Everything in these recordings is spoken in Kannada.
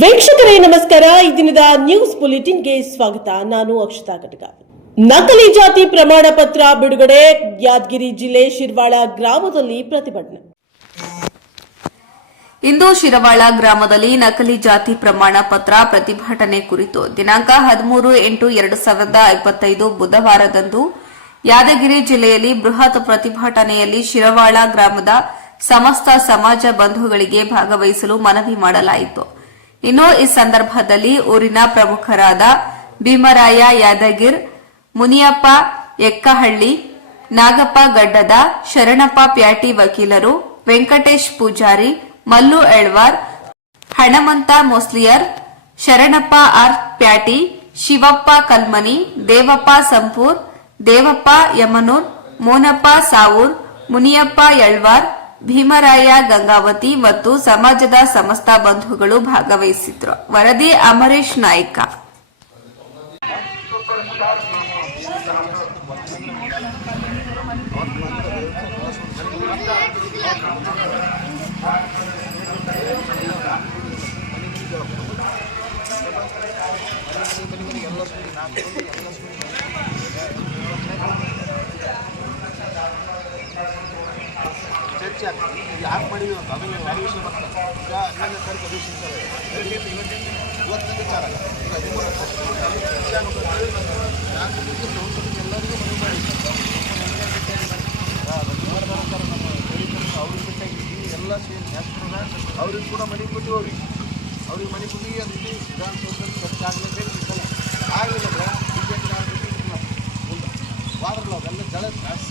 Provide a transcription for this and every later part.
ವೀಕ್ಷಕರೇ ನಮಸ್ಕಾರ. ಈ ದಿನದ ನ್ಯೂಸ್ ಬುಲೆಟಿನ್ಗೆ ಸ್ವಾಗತ. ನಾನು ಅಕ್ಷತಾ ಕಟಕ. ನಕಲಿ ಜಾತಿ ಪ್ರಮಾಣ ಪತ್ರ ಬಿಡುಗಡೆ. ಯಾದಗಿರಿ ಜಿಲ್ಲೆ ಶಿರವಾಳ ಗ್ರಾಮದಲ್ಲಿ ಪ್ರತಿಭಟನೆ. ಇಂದು ಶಿರವಾಳ ಗ್ರಾಮದಲ್ಲಿ ನಕಲಿ ಜಾತಿ ಪ್ರಮಾಣ ಪತ್ರ ಪ್ರತಿಭಟನೆ ಕುರಿತು ದಿನಾಂಕ 13/8/2025 ಬುಧವಾರದಂದು ಯಾದಗಿರಿ ಜಿಲ್ಲೆಯಲ್ಲಿ ಬೃಹತ್ ಪ್ರತಿಭಟನೆಯಲ್ಲಿ ಶಿರವಾಳ ಗ್ರಾಮದ ಸಮಸ್ತ ಸಮಾಜ ಬಂಧುಗಳಿಗೆ ಭಾಗವಹಿಸಲು ಮನವಿ ಮಾಡಲಾಯಿತು. ಇನ್ನು ಈ ಸಂದರ್ಭದಲ್ಲಿ ಊರಿನ ಪ್ರಮುಖರಾದ ಭೀಮರಾಯ ಯಾದಗಿರ್, ಮುನಿಯಪ್ಪ ಎಕ್ಕಹಳ್ಳಿ, ನಾಗಪ್ಪ ಗಡ್ಡದ, ಶರಣಪ್ಪ ಪ್ಯಾಟಿ ವಕೀಲರು, ವೆಂಕಟೇಶ್ ಪೂಜಾರಿ, ಮಲ್ಲು ಎಳ್ವಾರ್, ಹಣಮಂತ ಮೊಸ್ಲಿಯರ್, ಶರಣಪ್ಪ ಆರ್ ಪ್ಯಾಟಿ, ಶಿವಪ್ಪ ಕಲ್ಮನಿ, ದೇವಪ್ಪ ಸಂಪೂರ್, ದೇವಪ್ಪ ಯಮನೂರ್, ಮೋನಪ್ಪ ಸಾವೂರ್, ಮುನಿಯಪ್ಪ ಎಳ್ವಾರ್, ಭೀಮರಾಯ ಗಂಗಾವತಿ ಮತ್ತು ಸಮಾಜದ ಸಮಸ್ತ ಬಂಧುಗಳು ಭಾಗವಹಿಸಿದ್ರು. ವರದಿ ಅಮರೇಶ್ ನಾಯ್ಕ. ಯಾಕೆ ಮಾಡಿದ್ವಿ ಅಂತ ಅದನ್ನು ವಿಷಯ ಬರ್ತಾರೆ. ಈಗ 11ನೇ ತಾರೀಕು ಅಧಿವೇಶಿಸ್ತಾರೆ. ಇವತ್ತಿನ ವಿಚಾರ ಈಗ 13 ಎಲ್ಲರಿಗೂ ಮನವಿ ಮಾಡಿ ಅವ್ರಿಗೆ ಬಿಟ್ಟಾಗಿ ಎಲ್ಲ ಸೇರಿ ಶಾಸಕರ ಅವ್ರಿಗೆ ಕೂಡ ಮನೆ ಕೊಟ್ಟು ಹೋಗಿ ಅವ್ರಿಗೆ ಮನೆ ಕೊಟ್ಟು ಅದು ವಿಧಾನಸೌಧದಲ್ಲಿ ಚರ್ಚೆ ಆಗಲೇಬೇಕು. ಈ ಸಲ ಆಗಲಿಲ್ಲ ಮುಂದೆ ವಾರಲ್ಲ ಅವೆಲ್ಲ ಜಳ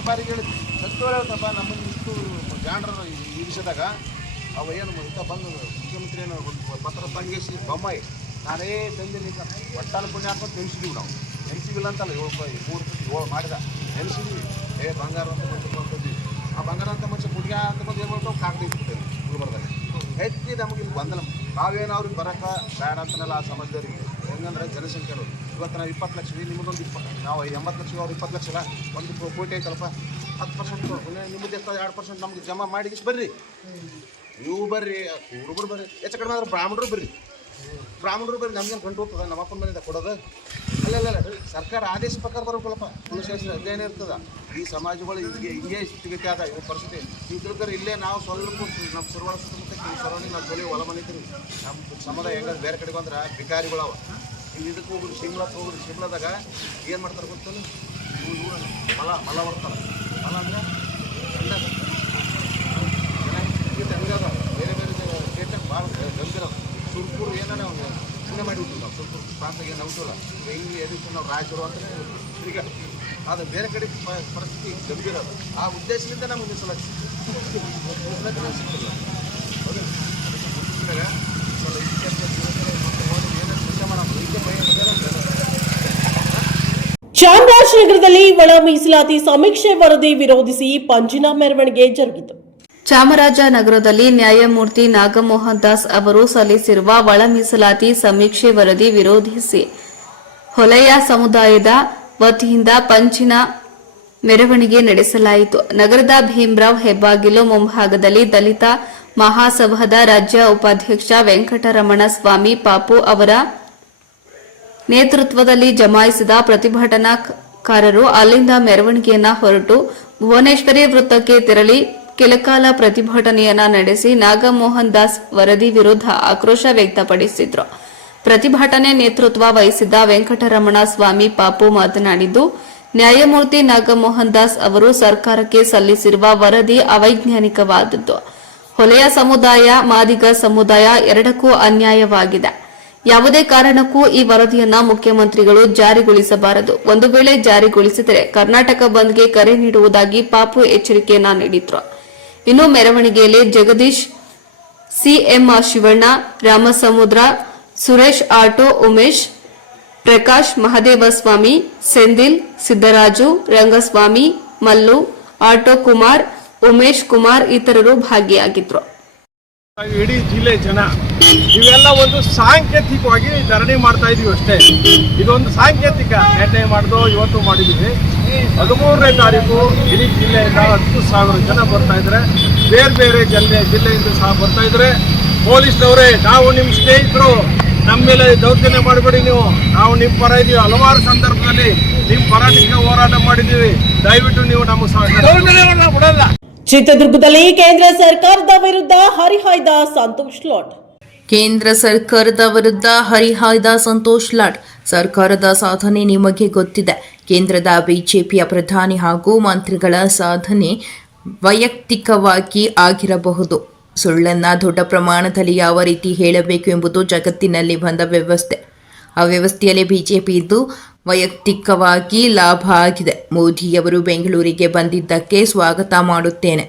ಬಾರಿಗೆ ಹೇಳಿದ್ವಿ. ಸತ್ತೋಳೆ ಹೇಳ್ತಪ್ಪ ನಮ್ಮನ್ನು ಇಷ್ಟು ಜಾಣರು ಈ ವಿಷಯದಾಗ ಅವ ಏನು ಇಂಥ ಬಂದು ಮುಖ್ಯಮಂತ್ರಿ ಏನು ಪತ್ರ ತಂಗೇಸಿ ಬೊಮ್ಮಾಯಿ ನಾನೇ ತಂದಿಲ್ಲ ಒಟ್ಟಾನ ಪುಣ್ಯ ಹಾಕೊಂಡು ನೆನೆಸಿದೀವಿ. ನಾವು ನೆನೆಸಿವಿಲ್ಲ ಅಂತಲ್ಲ 7 ಮಾಡಿದ ನೆನೆಸಿದ್ವಿ. ಬಂಗಾರ ಅಂತ ಬಂದಿದ್ವಿ. ಆ ಬಂಗಾರ ಅಂತ ಮನುಷ್ಯ ಹುಡುಗ ಅಂತ ಬಂದು ಏನು ಮಾಡ್ತಾವೆ ಕಾಗದ ಇಟ್ಬಿಟ್ಟೇವೆ ಗುಲ್ಬರ್ದಾಗ. ಹೆಚ್ಚಿ ನಮಗೆ ಇಲ್ಲಿ ಬಂದಲ್ಲ. ನಾವೇನು ಅವ್ರಿಗೆ ಬರೋಕ್ಕೆ ಬೇಡ ಅಂತನಲ್ಲ ಆ ಸಮಾಜದವ್ರಿಗೆ. ಹೆಂಗಂದ್ರೆ ಜನಸಂಖ್ಯೆರು ಇವತ್ತು ನಾವು 20 ಲಕ್ಷ ನಿಮ್ಮದೊಂದು 20 ನಾವು 80 ಲಕ್ಷ ಅವ್ರು 20 ಲಕ್ಷ ಅಲ್ಲ. 1 ಕೋಟಿ ಐತಲ್ಲಪ್ಪ. 10% ನಿಮ್ಮದು ಎಷ್ಟು 2% ನಮ್ಗೆ ಜಮಾ ಮಾಡಿ ಬರ್ರಿ. ನೀವು ಬರ್ರಿ, ಹುಡುಗರು ಬರ್ರಿ, ಹೆಚ್ಚು ಕಡಿಮೆ ಆದ್ರೆ ಬ್ರಾಹ್ಮಣರು ಬರ್ರಿ. ನಮ್ಗೇನು ಗಂಟು ಹೋಗ್ತದೆ ನಮ್ಮ ಅಪ್ಪನ ಮನೆಯಿಂದ ಕೊಡೋದು ಅಲ್ಲ. ಸರ್ಕಾರ ಆದೇಶ ಪ್ರಕಾರ ಬರ್ಬೇಕಲ್ಲಪ್ಪ. ಕುಲಶಾಸ್ತ್ರ ಅಧ್ಯಯನ ಇರ್ತದೆ. ಈ ಸಮಾಜಗಳು ಹಿಂಗೆ ಸ್ಥಿತಿಗತಿ ಆದ ಇವು ಪರಿಸ್ಥಿತಿ. ನೀವು ತಿಳ್ಕರೆ ಇಲ್ಲೇ ನಾವು ಸ್ವಲ್ಪ ನಮ್ಮ ಸರ್ವಾಳ ಸುತ್ತಮುತ್ತ ಸರೌಂಡಿಂಗ್ ನಾವು ಚೊಲಿ ಹೊಲ ಮನಿತೀವಿ. ನಮ್ಮ ಸಮುದಾಯ ಹೆಂಗಾದ್ರೆ ಬೇರೆ ಕಡೆ ಬಂದ್ರೆ ಭಿಕಾರಿಗಳವ. ನೀವು ಇದಕ್ಕೆ ಹೋಗ್ರಿ, ಶಿಮ್ಲಾದಾಗ ಏನು ಮಾಡ್ತಾರೆ ಗೊತ್ತಲ್ಲ, ಇವು ಮಲ ಬರ್ತಾರೆ. ಮಲ ಅಂದರೆ ಹಂಗದ ಬೇರೆ ಸ್ಟೇಟಾಗ ಭಾಳ ಗಂಭೀರ. ಸುರ್ಪುರು ಏನಾರ ಪುಣ್ಯ ಮಾಡಿಬಿಟ್ಟು ನಾವು ಸುರ್ಪುರು ಪ್ರಾಂತಾಗ ಏನು ಔಟಲ್ಲ ಹಿಂಗೆ ಎದಕ್ಕೆ ನಾವು ರಾಯಚೂರು ಅಂತ ಈಗ ಅದು ಬೇರೆ ಕಡೆ ಪರಿಸ್ಥಿತಿ ಗಂಭೀರ ಅದು. ಆ ಉದ್ದೇಶದಿಂದ ನಮಗೆ ಮೀಸಲಾತಿ ಸಿಕ್ಕಿಲ್ಲ. ಹೌದು ಚಾಮರಾಜನಗರದಲ್ಲಿ ಒಳ ಮೀಸಲಾತಿ ಸಮೀಕ್ಷೆ ವರದಿ ವಿರೋಧಿಸಿ ಪಂಜಿನ ಮೆರವಣಿಗೆ ಜರುಗಿತು. ಚಾಮರಾಜನಗರದಲ್ಲಿ ನ್ಯಾಯಮೂರ್ತಿ ನಾಗಮೋಹನ್ ದಾಸ್ ಅವರು ಸಲ್ಲಿಸಿರುವ ಒಳ ಮೀಸಲಾತಿ ಸಮೀಕ್ಷೆ ವರದಿ ವಿರೋಧಿಸಿ ಹೊಲೆಯ ಸಮುದಾಯದ ವತಿಯಿಂದ ಪಂಚಿನ ಮೆರವಣಿಗೆ ನಡೆಸಲಾಯಿತು. ನಗರದ ಭೀಮರಾವ್ ಹೆಬ್ಬಾಗಿಲು ಮುಂಭಾಗದಲ್ಲಿ ದಲಿತ ಮಹಾಸಭಾದ ರಾಜ್ಯ ಉಪಾಧ್ಯಕ್ಷ ವೆಂಕಟರಮಣ ಸ್ವಾಮಿ ಪಾಪು ಅವರ ನೇತೃತ್ವದಲ್ಲಿ ಜಮಾಯಿಸಿದ ಪ್ರತಿಭಟನಾಕಾರರು ಅಲ್ಲಿಂದ ಮೆರವಣಿಗೆಯನ್ನ ಹೊರಟು ಭುವನೇಶ್ವರಿ ವೃತ್ತಕ್ಕೆ ತೆರಳಿ ಕೆಲಕಾಲ ಪ್ರತಿಭಟನೆಯನ್ನ ನಡೆಸಿ ನಾಗಮೋಹನ್ ದಾಸ್ ವರದಿ ವಿರುದ್ಧ ಆಕ್ರೋಶ ವ್ಯಕ್ತಪಡಿಸಿದ್ರು. ಪ್ರತಿಭಟನೆ ನೇತೃತ್ವ ವಹಿಸಿದ್ದ ವೆಂಕಟರಮಣ ಸ್ವಾಮಿ ಪಾಪು ಮಾತನಾಡಿದ್ದು, ನ್ಯಾಯಮೂರ್ತಿ ನಾಗಮೋಹನ್ ದಾಸ್ ಅವರು ಸರ್ಕಾರಕ್ಕೆ ಸಲ್ಲಿಸಿರುವ ವರದಿ ಅವೈಜ್ಞಾನಿಕವಾದದ್ದು. ಹೊಲೆಯ ಸಮುದಾಯ, ಮಾದಿಗ ಸಮುದಾಯ ಎರಡಕ್ಕೂ ಅನ್ಯಾಯವಾಗಿದೆ. ಯಾವುದೇ ಕಾರಣಕ್ಕೂ ಈ ವರದಿಯನ್ನ ಮುಖ್ಯಮಂತ್ರಿಗಳು ಜಾರಿಗೊಳಿಸಬಾರದು. ಒಂದು ವೇಳೆ ಜಾರಿಗೊಳಿಸಿದರೆ ಕರ್ನಾಟಕ ಬಂದ್ಗೆ ಕರೆ ನೀಡುವುದಾಗಿ ಪಾಪು ಎಚ್ಚರಿಕೆಯನ್ನ ನೀಡಿದ್ರು. ಇನ್ನು ಮೆರವಣಿಗೆಯಲ್ಲಿ Jagadish, CM Shivanna, Ramasamudra, Suresh auto, Umesh, Prakash, Mahadevaswamy, Senthil, Siddaraju, Rangaswamy, Mallu, auto Kumar, Umesh Kumar ಇತರರು ಭಾಗಿಯಾಗಿದ್ರು. ಇಡೀ ಜಿಲ್ಲೆ ಜನ ಇವೆಲ್ಲ ಒಂದು ಸಾಂಕೇತಿಕವಾಗಿ ಧರಣಿ ಮಾಡ್ತಾ ಇದೀವಿ ಅಷ್ಟೇ. ಇದೊಂದು ಸಾಂಕೇತಿಕ ನಿರ್ಣಯ ಮಾಡಿದ್ದು ಇವತ್ತು ಮಾಡಿದ್ದೀವಿ. 13ನೇ ತಾರೀಕು ಇಡೀ ಜಿಲ್ಲೆಯಿಂದ 10,000 ಜನ ಬರ್ತಾ ಇದ್ದಾರೆ. ಬೇರೆ ಬೇರೆ ಜಿಲ್ಲೆಯಿಂದ ಸಹ ಬರ್ತಾ ಇದ್ದಾರೆ. ಪೊಲೀಸ್ನವರೇ, ನಾವು ನಿಮ್ಮ ಸ್ನೇಹಿತರು, ನಮ್ಮ ಮೇಲೆ ದೌರ್ಜನ್ಯ ಮಾಡಬೇಡಿ. ನಾವು ನಿಮ್ಮ ಪರ ಇದೀವಿ. ಹಲವಾರು ಸಂದರ್ಭದಲ್ಲಿ ನಿಮ್ಮ ಪರಾಟಕ್ಕೆ ಹೋರಾಟ ಮಾಡಿದ್ದೀವಿ. ದಯವಿಟ್ಟು ನೀವು ನಮ್ಮ ಬಿಡಲ್ಲ. ಚಿತ್ರದುರ್ಗದಲ್ಲಿ ಕೇಂದ್ರ ಸರ್ಕಾರದ ವಿರುದ್ಧ ಹರಿಹಾಯ್ದ ಸಂತೋಷ್ ಲಾಡ್. ಕೇಂದ್ರ ಸರ್ಕಾರದ ವಿರುದ್ಧ ಹರಿಹಾಯ್ದ ಸಂತೋಷ್ ಲಾಡ್. ಸರ್ಕಾರದ ಸಾಧನೆ ನಿಮಗೆ ಗೊತ್ತಿದೆ. ಕೇಂದ್ರದ ಬಿಜೆಪಿಯ ಪ್ರಧಾನಿ ಹಾಗೂ ಮಂತ್ರಿಗಳ ಸಾಧನೆ ವೈಯಕ್ತಿಕವಾಗಿ ಆಗಿರಬಹುದು. ಸುಳ್ಳನ್ನ ದೊಡ್ಡ ಪ್ರಮಾಣದಲ್ಲಿ ಯಾವ ರೀತಿ ಹೇಳಬೇಕು ಎಂಬುದು ಜಗತ್ತಿನಲ್ಲಿ ಬಂದ ವ್ಯವಸ್ಥೆ. ಆ ವ್ಯವಸ್ಥೆಯಲ್ಲಿ ಬಿಜೆಪಿ ಇದ್ದು ವೈಯಕ್ತಿಕವಾಗಿ ಲಾಭ ಆಗಿದೆ. ಮೋದಿಯವರು ಬೆಂಗಳೂರಿಗೆ ಬಂದಿದ್ದಕ್ಕೆ ಸ್ವಾಗತ ಮಾಡುತ್ತೇನೆ.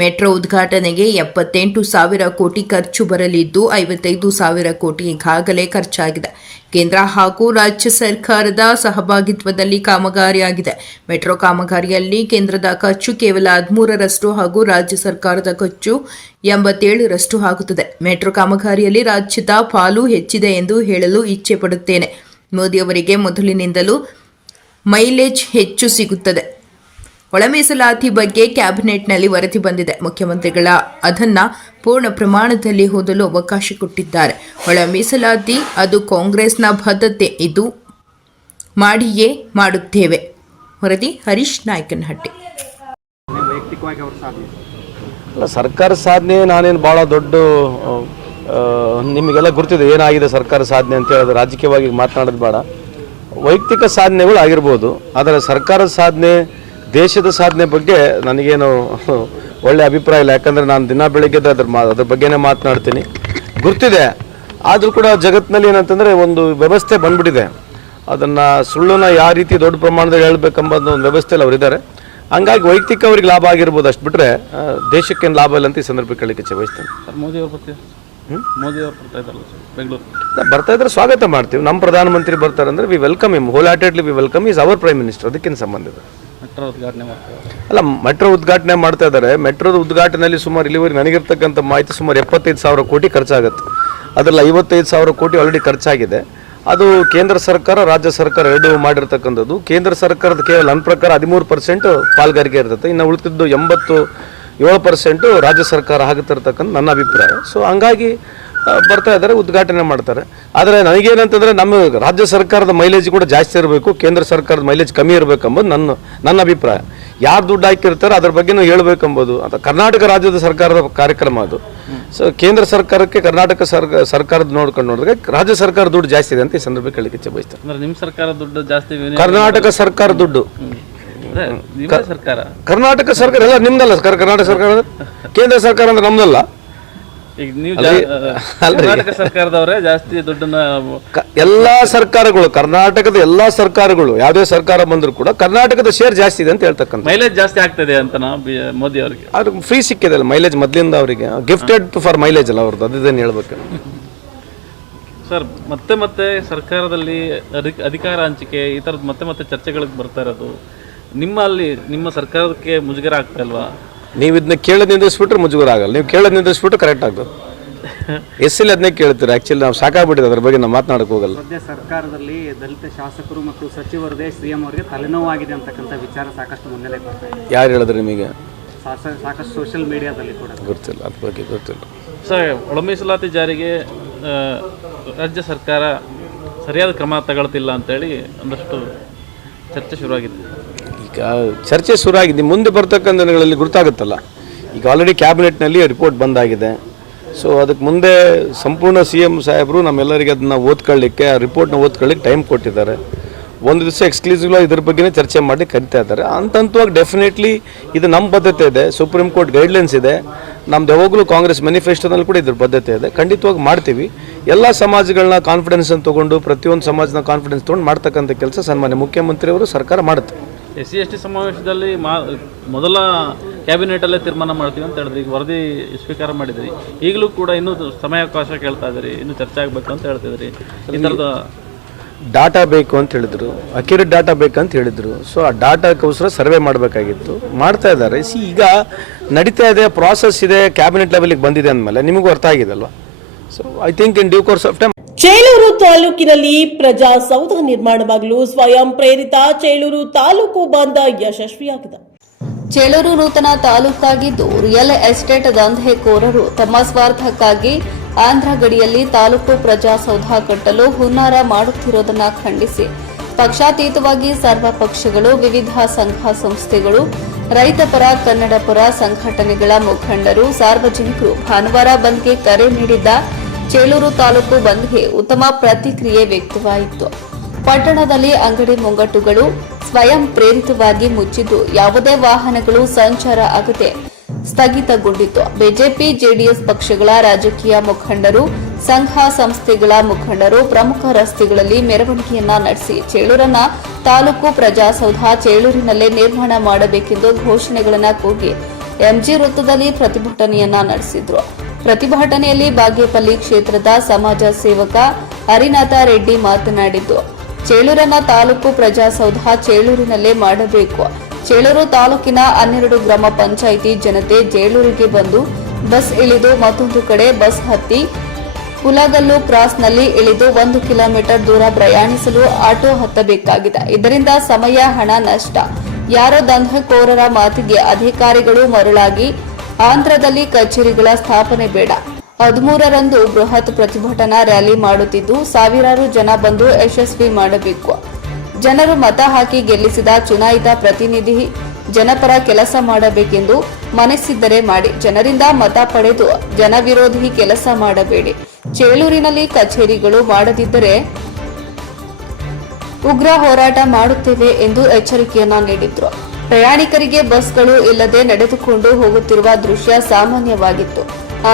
ಮೆಟ್ರೋ ಉದ್ಘಾಟನೆಗೆ 78,000 ಕೋಟಿ ಖರ್ಚು ಬರಲಿದ್ದು 55,000 ಕೋಟಿ ಈಗಾಗಲೇ ಖರ್ಚಾಗಿದೆ. ಕೇಂದ್ರ ಹಾಗೂ ರಾಜ್ಯ ಸರ್ಕಾರದ ಸಹಭಾಗಿತ್ವದಲ್ಲಿ ಕಾಮಗಾರಿಯಾಗಿದೆ. ಮೆಟ್ರೋ ಕಾಮಗಾರಿಯಲ್ಲಿ ಕೇಂದ್ರದ ಖರ್ಚು ಕೇವಲ 13% ಹಾಗೂ ರಾಜ್ಯ ಸರ್ಕಾರದ ಖರ್ಚು 87% ಆಗುತ್ತದೆ. ಮೆಟ್ರೋ ಕಾಮಗಾರಿಯಲ್ಲಿ ರಾಜ್ಯದ ಪಾಲು ಹೆಚ್ಚಿದೆ ಎಂದು ಹೇಳಲು ಇಚ್ಛೆ ಪಡುತ್ತೇನೆ. ಮೋದಿಯವರಿಗೆ ಮೊದಲಿನಿಂದಲೂ ಮೈಲೇಜ್ ಹೆಚ್ಚು ಸಿಗುತ್ತದೆ. ಒಳ ಮೀಸಲಾತಿ ಬಗ್ಗೆ ಕ್ಯಾಬಿನೆಟ್ನಲ್ಲಿ ವರದಿ ಬಂದಿದೆ. ಮುಖ್ಯಮಂತ್ರಿಗಳ ಅದನ್ನು ಪೂರ್ಣ ಪ್ರಮಾಣದಲ್ಲಿ ಓದಲು ಅವಕಾಶ ಕೊಟ್ಟಿದ್ದಾರೆ. ಒಳ ಮೀಸಲಾತಿ ಅದು ಕಾಂಗ್ರೆಸ್ನ ಬದ್ಧತೆ. ಇದು ಮಾಡಿಯೇ ಮಾಡುತ್ತೇವೆ. ವರದಿ ಹರೀಶ್ ನಾಯಕನಹಟ್ಟಿ. ಅಲ್ಲ, ಸರ್ಕಾರ ಸಾಧನೆ ನಾನೇನು ಭಾಳ ದೊಡ್ಡ ನಿಮಗೆಲ್ಲ ಗುರ್ತಿದೆ ಏನಾಗಿದೆ ಸರ್ಕಾರ ಸಾಧನೆ ಅಂತ ಹೇಳಿದ್ರೆ ರಾಜಕೀಯವಾಗಿ ಮಾತನಾಡೋದು ಬೇಡ. ವೈಯಕ್ತಿಕ ಸಾಧನೆಗಳು ಆಗಿರ್ಬೋದು, ಆದರೆ ಸರ್ಕಾರದ ಸಾಧನೆ, ದೇಶದ ಸಾಧನೆ ಬಗ್ಗೆ ನನಗೇನು ಒಳ್ಳೆ ಅಭಿಪ್ರಾಯ ಇಲ್ಲ. ಯಾಕಂದರೆ ನಾನು ದಿನ ಬೆಳಿಗ್ಗೆ ಅದ್ರ ಬಗ್ಗೆನೇ ಮಾತನಾಡ್ತೀನಿ. ಗುರ್ತಿದೆ, ಆದರೂ ಕೂಡ ಜಗತ್ತಿನಲ್ಲಿ ಏನಂತಂದರೆ ಒಂದು ವ್ಯವಸ್ಥೆ ಬಂದ್ಬಿಟ್ಟಿದೆ. ಅದನ್ನು ಸುಳ್ಳನ್ನು ಯಾವ ರೀತಿ ದೊಡ್ಡ ಪ್ರಮಾಣದಲ್ಲಿ ಹೇಳಬೇಕೆಂಬುದು ಒಂದು ವ್ಯವಸ್ಥೆಯಲ್ಲಿ ಅವರಿದ್ದಾರೆ. ಹಂಗಾಗಿ ವೈಯಕ್ತಿಕ ಅವ್ರಿಗೆ ಲಾಭ ಆಗಿರ್ಬೋದು, ಅಷ್ಟು ಬಿಟ್ಟರೆ ದೇಶಕ್ಕೇನು ಲಾಭ ಇಲ್ಲ ಅಂತ ಈ ಸಂದರ್ಭ ಕೇಳಲಿಕ್ಕೆ ಬಯಸ್ತೇನೆ. ಬರ್ತಾ ಇದ್ರೆ ಸ್ವಾಗತ ಮಾಡ್ತೀವಿ. ನಮ್ಮ ಪ್ರಧಾನಮಂತ್ರಿ ಬರ್ತಾರೆ ಅಂದರೆ we welcome him, wholeheartedly we welcome. Is our prime minister. ಅದಕ್ಕೇನು ಸಂಬಂಧ ಇದೆ? ಅಲ್ಲ, ಮೆಟ್ರೋ ಉದ್ಘಾಟನೆ ಮಾಡ್ತಾ ಇದ್ದಾರೆ. ಮೆಟ್ರೋದ ಉದ್ಘಾಟನೆಯಲ್ಲಿ ಸುಮಾರು ಇಲ್ಲಿವರೆಗೆ ನನಗಿರ್ತಕ್ಕಂಥ ಮಾಹಿತಿ ಸುಮಾರು 75,000 ಕೋಟಿ ಖರ್ಚಾಗುತ್ತೆ. ಅದರಲ್ಲಿ 55,000 ಕೋಟಿ ಆಲ್ರೆಡಿ ಖರ್ಚಾಗಿದೆ. ಅದು ಕೇಂದ್ರ ಸರ್ಕಾರ, ರಾಜ್ಯ ಸರ್ಕಾರ ಎರಡೂ ಮಾಡಿರ್ತಕ್ಕಂಥದ್ದು. ಕೇಂದ್ರ ಸರ್ಕಾರದ ಕೇವಲ ನನ್ನ ಪ್ರಕಾರ 13% ಪಾಲ್ಗಾರಿಕೆ ಇರ್ತದೆ. ಇನ್ನು ಉಳಿದಿದ್ದು 87% ರಾಜ್ಯ ಸರ್ಕಾರ ಆಗುತ್ತಿರ್ತಕ್ಕಂಥ ನನ್ನ ಅಭಿಪ್ರಾಯ. ಸೊ ಹಂಗಾಗಿ ಬರ್ತಾ ಇದ್ದಾರೆ, ಉದ್ಘಾಟನೆ ಮಾಡ್ತಾರೆ. ಆದರೆ ನನಗೇನಂತಂದರೆ ನಮ್ಮ ರಾಜ್ಯ ಸರ್ಕಾರದ ಮೈಲೇಜ್ ಕೂಡ ಜಾಸ್ತಿ ಇರಬೇಕು, ಕೇಂದ್ರ ಸರ್ಕಾರದ ಮೈಲೇಜ್ ಕಮ್ಮಿ ಇರಬೇಕೆಂಬುದು ನನ್ನ ಅಭಿಪ್ರಾಯ. ಯಾರು ದುಡ್ಡು ಹಾಕಿರ್ತಾರೆ ಅದ್ರ ಬಗ್ಗೆನೂ ಹೇಳಬೇಕೆಂಬುದು ಅಂತ ಕರ್ನಾಟಕ ರಾಜ್ಯದ ಸರ್ಕಾರದ ಕಾರ್ಯಕ್ರಮ ಅದು. ಸೊ ಕೇಂದ್ರ ಸರ್ಕಾರಕ್ಕೆ ಕರ್ನಾಟಕ ಸರ್ಕಾರದ ನೋಡಿದ್ರೆ ರಾಜ್ಯ ಸರ್ಕಾರ ದುಡ್ಡು ಜಾಸ್ತಿ ಇದೆ ಅಂತ ಈ ಸಂದರ್ಭ ಕೇಳಲಿಕ್ಕೆ ಇಚ್ಛೆ ಬಯಸ್ತೇನೆ. ನಿಮ್ಮ ಸರ್ಕಾರ ದುಡ್ಡು ಜಾಸ್ತಿ, ಕರ್ನಾಟಕ ಸರ್ಕಾರ ದುಡ್ಡು, ಸರ್ಕಾರ, ಕರ್ನಾಟಕ ಸರ್ಕಾರ ಎಲ್ಲ ನಿಮ್ದಲ್ಲ. ಕರ್ನಾಟಕ ಸರ್ಕಾರ, ಕೇಂದ್ರ ಸರ್ಕಾರ ಅಂದ್ರೆ ನಮ್ದಲ್ಲ. ಈಗ ನೀವು ಕರ್ನಾಟಕ ಸರ್ಕಾರದವರೇ ಜಾಸ್ತಿ ದುಡ್ಡನ್ನ ಎಲ್ಲಾ ಸರ್ಕಾರಗಳು, ಕರ್ನಾಟಕದ ಎಲ್ಲಾ ಸರ್ಕಾರಗಳು ಯಾವುದೇ ಸರ್ಕಾರ ಬಂದ್ರು ಕೂಡ ಕರ್ನಾಟಕದ ಶೇರ್ ಜಾಸ್ತಿ ಇದೆ ಅಂತ ಹೇಳ್ತಕ್ಕಂಥ. ಮೈಲೇಜ್ ಜಾಸ್ತಿ ಆಗ್ತದೆ ಅಂತ ಮೋದಿ ಅವರಿಗೆ ಅವ್ರಿಗೆ ಫ್ರೀ ಸಿಕ್ಕಿದೆ ಅಲ್ಲ ಮೈಲೇಜ್ ಮೊದಲಿಂದ. ಅವರಿಗೆ ಗಿಫ್ಟೆಡ್ ಫಾರ್ ಮೈಲೇಜ್ ಅಲ್ಲ ಅವ್ರದ್ದು, ಅದೇನು ಹೇಳ್ಬೇಕು ಸರ್. ಮತ್ತೆ ಸರ್ಕಾರದಲ್ಲಿ ಅಧಿಕಾರ ಹಂಚಿಕೆ ಈ ಥರದ್ದು ಮತ್ತೆ ಚರ್ಚೆಗಳಿಗೆ ಬರ್ತಾ ಇರೋದು, ನಿಮ್ಮ ಸರ್ಕಾರಕ್ಕೆ ಮುಜುಗರ ಆಗ್ತಾ ಇಲ್ವಾ? ನೀವು ಇದನ್ನ ಕೇಳೋದು ನಿಂದಿಸ್ಬಿಟ್ರೆ ಮುಜುಗರ ಆಗಲ್ಲ. ನೀವು ಕೇಳೋದು ನಿಂದಿಸ್ಬಿಟ್ರೆ ಕರೆಕ್ಟ್ ಆಗ್ತದೆ. ಎಸ್ಸಿಲ್ ಅದನ್ನೇ ಕೇಳ್ತೀರಿ. ಆ್ಯಕ್ಚುಲಿ ನಾವು ಸಾಕಾಗ್ಬಿಟ್ಟಿದೆ, ಅದ್ರ ಬಗ್ಗೆ ನಾವು ಮಾತನಾಡಕ್ಕೆ ಹೋಗಲ್ಲ. ಸದ್ಯ ಸರ್ಕಾರದಲ್ಲಿ ದಲಿತ ಶಾಸಕರು ಮತ್ತು ಸಚಿವರದೇ ಸಿಎಂ ಅವರಿಗೆ ತಲೆನೋವಾಗಿದೆ ಅಂತಕ್ಕಂಥ ವಿಚಾರ ಸಾಕಷ್ಟು ಮುನ್ನೆಲೆ ಬರ್ತಾ ಇದೆ. ಯಾರು ಹೇಳಿದ್ರು ನಿಮಗೆ? ಸಾಕಷ್ಟು ಸೋಷಿಯಲ್ ಮೀಡಿಯಾದಲ್ಲಿ ಕೂಡ. ಗೊತ್ತಿಲ್ಲ, ಅದ್ರ ಬಗ್ಗೆ ಗೊತ್ತಿಲ್ಲ ಸರ್. ಒಳ ಮೀಸಲಾತಿ ಜಾರಿಗೆ ರಾಜ್ಯ ಸರ್ಕಾರ ಸರಿಯಾದ ಕ್ರಮ ತಗೊಳ್ತಿಲ್ಲ ಅಂತೇಳಿ ಒಂದಷ್ಟು ಚರ್ಚೆ ಶುರುವಾಗಿದೆ. ಈಗ ಚರ್ಚೆ ಶುರುವಾಗಿದೆ, ಮುಂದೆ ಬರ್ತಕ್ಕಂಥ ದಿನಗಳಲ್ಲಿ ಗೊತ್ತಾಗುತ್ತಲ್ಲ. ಈಗ ಆಲ್ರೆಡಿ ಕ್ಯಾಬಿನೆಟ್ನಲ್ಲಿ ರಿಪೋರ್ಟ್ ಬಂದಾಗಿದೆ. ಸೊ ಅದಕ್ಕೆ ಮುಂದೆ ಸಂಪೂರ್ಣ CM ಸಾಹೇಬರು ನಮ್ಮೆಲ್ಲರಿಗೆ ಅದನ್ನು ಓದ್ಕೊಳ್ಳಿಕ್ಕೆ, ಆ ರಿಪೋರ್ಟ್ನ ಓದ್ಕೊಳ್ಳಿಕ್ಕೆ ಟೈಮ್ ಕೊಟ್ಟಿದ್ದಾರೆ. ಒಂದು ದಿವಸ ಎಕ್ಸ್ಕ್ಲೂಸಿವ್ಲಿ ಇದ್ರ ಬಗ್ಗೆನೇ ಚರ್ಚೆ ಮಾಡಿ ಕರಿತಾ ಇದ್ದಾರೆ. ಹಂತವಾಗಿ ಡೆಫಿನೆಟ್ಲಿ ಇದು ನಮ್ಮ ಬದ್ಧತೆ ಇದೆ, ಸುಪ್ರೀಂ ಕೋರ್ಟ್ ಗೈಡ್ಲೈನ್ಸ್ ಇದೆ, ನಮ್ದು ಯಾವಾಗಲೂ ಕಾಂಗ್ರೆಸ್ ಮ್ಯಾನಿಫೆಸ್ಟೋನಲ್ಲಿ ಕೂಡ ಇದ್ರ ಬದ್ಧತೆ ಇದೆ. ಖಂಡಿತವಾಗಿ ಮಾಡ್ತೀವಿ. ಎಲ್ಲ ಸಮಾಜಗಳನ್ನ ಕಾನ್ಫಿಡೆನ್ಸನ್ನು ತೊಗೊಂಡು, ಪ್ರತಿಯೊಂದು ಸಮಾಜನ ಕಾನ್ಫಿಡೆನ್ಸ್ ತೊಗೊಂಡು ಮಾಡ್ತಕ್ಕಂಥ ಕೆಲಸ ಸನ್ಮಾನ್ಯ ಮುಖ್ಯಮಂತ್ರಿಯವರು ಸರ್ಕಾರ ಮಾಡುತ್ತೆ. SC/ST ಸಮಾವೇಶದಲ್ಲಿ ಮೊದಲ ಕ್ಯಾಬಿನೆಟಲ್ಲೇ ತೀರ್ಮಾನ ಮಾಡ್ತೀವಿ ಅಂತ ಹೇಳಿದ್ರಿ. ಈಗ ವರದಿ ಸ್ವೀಕಾರ ಮಾಡಿದ್ರಿ, ಈಗಲೂ ಕೂಡ ಇನ್ನೂ ಸಮಯಾವಕಾಶ ಕೇಳ್ತಾ ಇದ್ದೀರಿ, ಇನ್ನೂ ಚರ್ಚೆ ಆಗಬೇಕು ಅಂತ ಹೇಳ್ತಿದ್ರಿ. ಈ ಥರದ ಡಾಟಾ ಬೇಕು ಅಂತ ಹೇಳಿದ್ರು, ಅಕ್ಯುರೇಟ್ ಡಾಟಾ ಬೇಕಂತ ಹೇಳಿದ್ರು. ಸೊ ಆ ಡಾಟಾಕ್ಕೋಸ್ಕರ ಸರ್ವೆ ಮಾಡಬೇಕಾಗಿತ್ತು, ಮಾಡ್ತಾ ಇದ್ದಾರೆ. ಈಗ ನಡೀತಾ ಇದೆ, ಪ್ರಾಸೆಸ್ ಇದೆ, ಕ್ಯಾಬಿನೆಟ್ ಲೆವೆಲ್ಗೆ ಬಂದಿದೆ ಅಂದಮೇಲೆ ನಿಮಗೂ ಅರ್ಥ ಆಗಿದೆ ಅಲ್ವಾ? So I think in due course of time. Chelur ತಾಲೂಕಿನಲ್ಲಿ ಪ್ರಜಾಸೌಧ ನಿರ್ಮಾಣವಾಗಲು ಸ್ವಯಂ ಪ್ರೇರಿತ ಚೇಳೂರು ತಾಲೂಕು ಬಂದ್ ಯಶಸ್ವಿಯಾಗಿದೆ. ಚೇಳೂರು ನೂತನ ತಾಲೂಕಾಗಿದ್ದು ರಿಯಲ್ ಎಸ್ಟೇಟ್ ದಂಧೆಕೋರರು ತಮ್ಮ ಸ್ವಾರ್ಥಕ್ಕಾಗಿ ಆಂಧ್ರ ಗಡಿಯಲ್ಲಿ ತಾಲೂಕು ಪ್ರಜಾಸೌಧ ಕಟ್ಟಲು ಹುನ್ನಾರ ಮಾಡುತ್ತಿರುವುದನ್ನು ಖಂಡಿಸಿ ಪಕ್ಷಾತೀತವಾಗಿ ಸರ್ವ ಪಕ್ಷಗಳು, ವಿವಿಧ ಸಂಘ ಸಂಸ್ಥೆಗಳು, ರೈತ ಪರ, ಕನ್ನಡ ಪರ ಸಂಘಟನೆಗಳ ಮುಖಂಡರು, ಸಾರ್ವಜನಿಕರು ಭಾನುವಾರ ಬಂದ್ಗೆ ಕರೆ ನೀಡಿದ್ದ ಚೇಳೂರು ತಾಲೂಕು ಬಂದ್ಗೆ ಉತ್ತಮ ಪ್ರತಿಕ್ರಿಯೆ ವ್ಯಕ್ತವಾಯಿತು. ಪಟ್ಟಣದಲ್ಲಿ ಅಂಗಡಿ ಮುಂಗಟ್ಟುಗಳು ಸ್ವಯಂ ಪ್ರೇರಿತವಾಗಿ ಮುಚ್ಚಿದ್ದು, ಯಾವುದೇ ವಾಹನಗಳು ಸಂಚಾರ ಆಗದೆ ಸ್ಥಗಿತಗೊಂಡಿತ್ತು. ಬಿಜೆಪಿ, ಜೆಡಿಎಸ್ ಪಕ್ಷಗಳ ರಾಜಕೀಯ ಮುಖಂಡರು, ಸಂಘ ಸಂಸ್ಥೆಗಳ ಮುಖಂಡರು ಪ್ರಮುಖ ರಸ್ತೆಗಳಲ್ಲಿ ಮೆರವಣಿಗೆಯನ್ನ ನಡೆಸಿ ಚೇಳೂರನ್ನ ತಾಲೂಕು ಪ್ರಜಾಸೌಧ ಚೇಳೂರಿನಲ್ಲೇ ನಿರ್ಮಾಣ ಮಾಡಬೇಕೆಂದು ಘೋಷಣೆಗಳನ್ನು ಕೂಗಿ ಎಂಜಿ ವೃತ್ತದಲ್ಲಿ ಪ್ರತಿಭಟನೆಯನ್ನ ನಡೆಸಿದ್ರು. ಪ್ರತಿಭಟನೆಯಲ್ಲಿ ಬಾಗೇಪಲ್ಲಿ ಕ್ಷೇತ್ರದ ಸಮಾಜ ಸೇವಕ ಹರಿನಾಥ ರೆಡ್ಡಿ ಮಾತನಾಡಿದ್ದು, ಚೇಳೂರನ್ನ ತಾಲೂಕು ಪ್ರಜಾಸೌಧ ಚೇಳೂರಿನಲ್ಲೇ ಮಾಡಬೇಕು. ಚೇಳೂರು ತಾಲೂಕಿನ 12 ಗ್ರಾಮ ಪಂಚಾಯಿತಿ ಜನತೆ ಚೇಳೂರಿಗೆ ಬಂದು ಬಸ್ ಇಳಿದು ಮತ್ತೊಂದು ಕಡೆ ಬಸ್ ಹತ್ತಿ ಹುಲಗಲ್ಲು ಕ್ರಾಸ್ನಲ್ಲಿ ಇಳಿದು 1 ಕಿಲೋಮೀಟರ್ ದೂರ ಪ್ರಯಾಣಿಸಲು ಆಟೋ ಹತ್ತಬೇಕಾಗಿದೆ. ಇದರಿಂದ ಸಮಯ, ಹಣ ನಷ್ಟ. ಯಾರೋ ದಂಧೆಕೋರರ ಮಾತಿಗೆ ಅಧಿಕಾರಿಗಳು ಮರುಳಾಗಿ ಆಂಧ್ರದಲ್ಲಿ ಕಚೇರಿಗಳ ಸ್ಥಾಪನೆ ಬೇಡ. 13ರಂದು ಬೃಹತ್ ಪ್ರತಿಭಟನಾ ರ್ಯಾಲಿ ಮಾಡುತ್ತಿದ್ದು, ಸಾವಿರಾರು ಜನ ಬಂದು ಯಶಸ್ವಿ ಮಾಡಬೇಕು. ಜನರು ಮತ ಹಾಕಿ ಗೆಲ್ಲಿಸಿದ ಚುನಾಯಿತ ಪ್ರತಿನಿಧಿ ಜನಪರ ಕೆಲಸ ಮಾಡಬೇಕೆಂದು ಮನಸ್ಸಿದ್ದರೆ ಮಾಡಿ, ಜನರಿಂದ ಮತ ಪಡೆದು ಜನವಿರೋಧಿ ಕೆಲಸ ಮಾಡಬೇಡಿ. ಚೇಳೂರಿನಲ್ಲಿ ಕಚೇರಿಗಳು ಮಾಡದಿದ್ದರೆ ಉಗ್ರ ಹೋರಾಟ ಮಾಡುತ್ತೇವೆ ಎಂದು ಎಚ್ಚರಿಕೆಯನ್ನ ನೀಡಿದ್ರು. ಪ್ರಯಾಣಿಕರಿಗೆ ಬಸ್ಗಳು ಇಲ್ಲದೆ ನಡೆದುಕೊಂಡು ಹೋಗುತ್ತಿರುವ ದೃಶ್ಯ ಸಾಮಾನ್ಯವಾಗಿತ್ತು.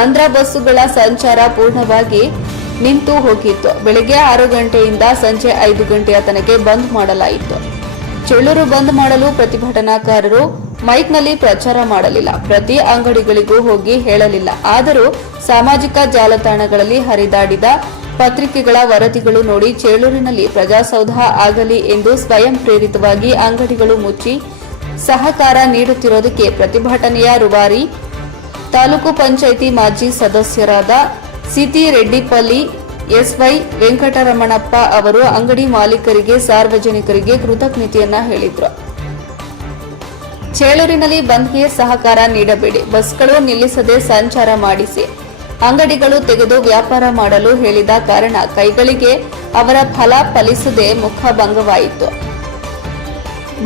ಆಂಧ್ರ ಬಸ್ಸುಗಳ ಸಂಚಾರ ಪೂರ್ಣವಾಗಿ ನಿಂತು ಹೋಗಿತ್ತು. ಬೆಳಗ್ಗೆ 6 ಗಂಟೆಯಿಂದ ಸಂಜೆ 5 ಗಂಟೆಯ ತನಕ ಬಂದ್ ಮಾಡಲಾಯಿತು. ಚೇಳೂರು ಬಂದ್ ಮಾಡಲು ಪ್ರತಿಭಟನಾಕಾರರು ಮೈಕ್ನಲ್ಲಿ ಪ್ರಚಾರ ಮಾಡಲಿಲ್ಲ, ಪ್ರತಿ ಅಂಗಡಿಗಳಿಗೂ ಹೋಗಿ ಹೇಳಲಿಲ್ಲ. ಆದರೂ ಸಾಮಾಜಿಕ ಜಾಲತಾಣಗಳಲ್ಲಿ ಹರಿದಾಡಿದ ಪತ್ರಿಕೆಗಳ ವರದಿಗಳು ನೋಡಿ ಚೇಳೂರಿನಲ್ಲಿ ಪ್ರಜಾಸೌಧ ಆಗಲಿ ಎಂದು ಸ್ವಯಂ ಪ್ರೇರಿತವಾಗಿ ಅಂಗಡಿಗಳು ಮುಚ್ಚಿ ಸಹಕಾರ ನೀಡುತ್ತಿರುವುದಕ್ಕೆ ಪ್ರತಿಭಟನೆಯ ರೂವಾರಿ ತಾಲೂಕು ಪಂಚಾಯಿತಿ ಮಾಜಿ ಸದಸ್ಯರಾದ ಸಿಟಿ ರೆಡ್ಡಿಪಲ್ಲಿ ಎಸ್ವೈ ವೆಂಕಟರಮಣಪ್ಪ ಅವರು ಅಂಗಡಿ ಮಾಲೀಕರಿಗೆ, ಸಾರ್ವಜನಿಕರಿಗೆ ಕೃತಜ್ಞತೆಯನ್ನ ಹೇಳಿದ್ರು. ಚೇಳೂರಿನಲ್ಲಿ ಬಂದ್ಗೆ ಸಹಕಾರ ನೀಡಬೇಡಿ, ಬಸ್ಗಳು ನಿಲ್ಲಿಸದೆ ಸಂಚಾರ ಮಾಡಿಸಿ, ಅಂಗಡಿಗಳು ತೆಗೆದು ವ್ಯಾಪಾರ ಮಾಡಲು ಹೇಳಿದ ಕಾರಣ ಕೈಗಳಿಗೆ ಅವರ ಫಲ ಫಲಿಸದೆ ಮುಖಭಂಗವಾಯಿತು.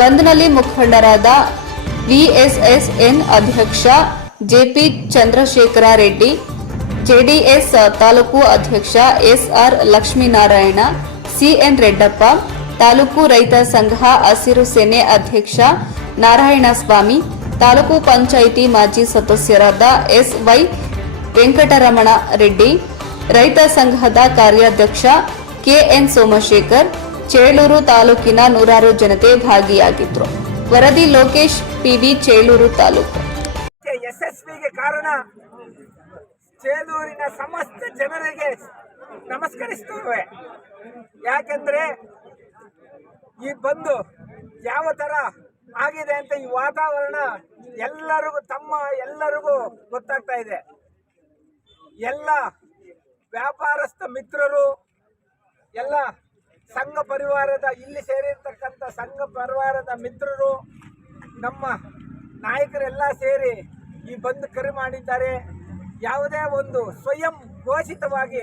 ಬಂದ್ನಲ್ಲಿ ಮುಖಂಡರಾದ ವಿಎಸ್ಎಸ್ಎನ್ ಅಧ್ಯಕ್ಷ ಜೆಪಿ ಚಂದ್ರಶೇಖರ ರೆಡ್ಡಿ, ಜೆಡಿಎಸ್ ತಾಲೂಕು ಅಧ್ಯಕ್ಷ ಎಸ್ಆರ್ ಲಕ್ಷ್ಮೀನಾರಾಯಣ, ಸಿಎನ್ ರೆಡ್ಡಪ್ಪ, ತಾಲೂಕು ರೈತ ಸಂಘ ಹಸಿರು ಸೇನೆ ಅಧ್ಯಕ್ಷ ನಾರಾಯಣಸ್ವಾಮಿ, ತಾಲೂಕು ಪಂಚಾಯಿತಿ ಮಾಜಿ ಸದಸ್ಯರಾದ ಎಸ್ವೈ ವೆಂಕಟರಮಣ ರೆಡ್ಡಿ, ರೈತ ಸಂಘದ ಕಾರ್ಯಾಧ್ಯಕ್ಷ ಕೆಎನ್ ಸೋಮಶೇಖರ್, ಚೇಳೂರು ತಾಲೂಕಿನ ನೂರಾರು ಜನತೆ ಭಾಗಿಯಾಗಿದ್ರು. ವರದಿ ಲೋಕೇಶ್ ಪಿವಿ, ಚೇಳೂರು ತಾಲೂಕು. ಯಶಸ್ವಿಗೆ ಕಾರಣ ಚೇಳೂರಿನ ಸಮಸ್ತ ಜನರಿಗೆ ನಮಸ್ಕರಿಸ್ತೇವೆ. ಯಾಕೆಂದ್ರೆ ಈ ಬಂದು ಯಾವ ತರ ಆಗಿದೆ ಅಂತ ಈ ವಾತಾವರಣ ಎಲ್ಲರಿಗೂ ಗೊತ್ತಾಗ್ತಾ ಇದೆ. ಎಲ್ಲ ವ್ಯಾಪಾರಸ್ಥ ಮಿತ್ರರು, ಎಲ್ಲ ಸಂಘ ಪರಿವಾರದ ಇಲ್ಲಿ ಸೇರಿರ್ತಕ್ಕಂಥ ಸಂಘ ಪರಿವಾರದ ಮಿತ್ರರು, ನಮ್ಮ ನಾಯಕರೆಲ್ಲ ಸೇರಿ ಈ ಬಂದ್ ಕರೆ ಮಾಡಿದ್ದಾರೆ. ಯಾವುದೇ ಒಂದು ಸ್ವಯಂ ಘೋಷಿತವಾಗಿ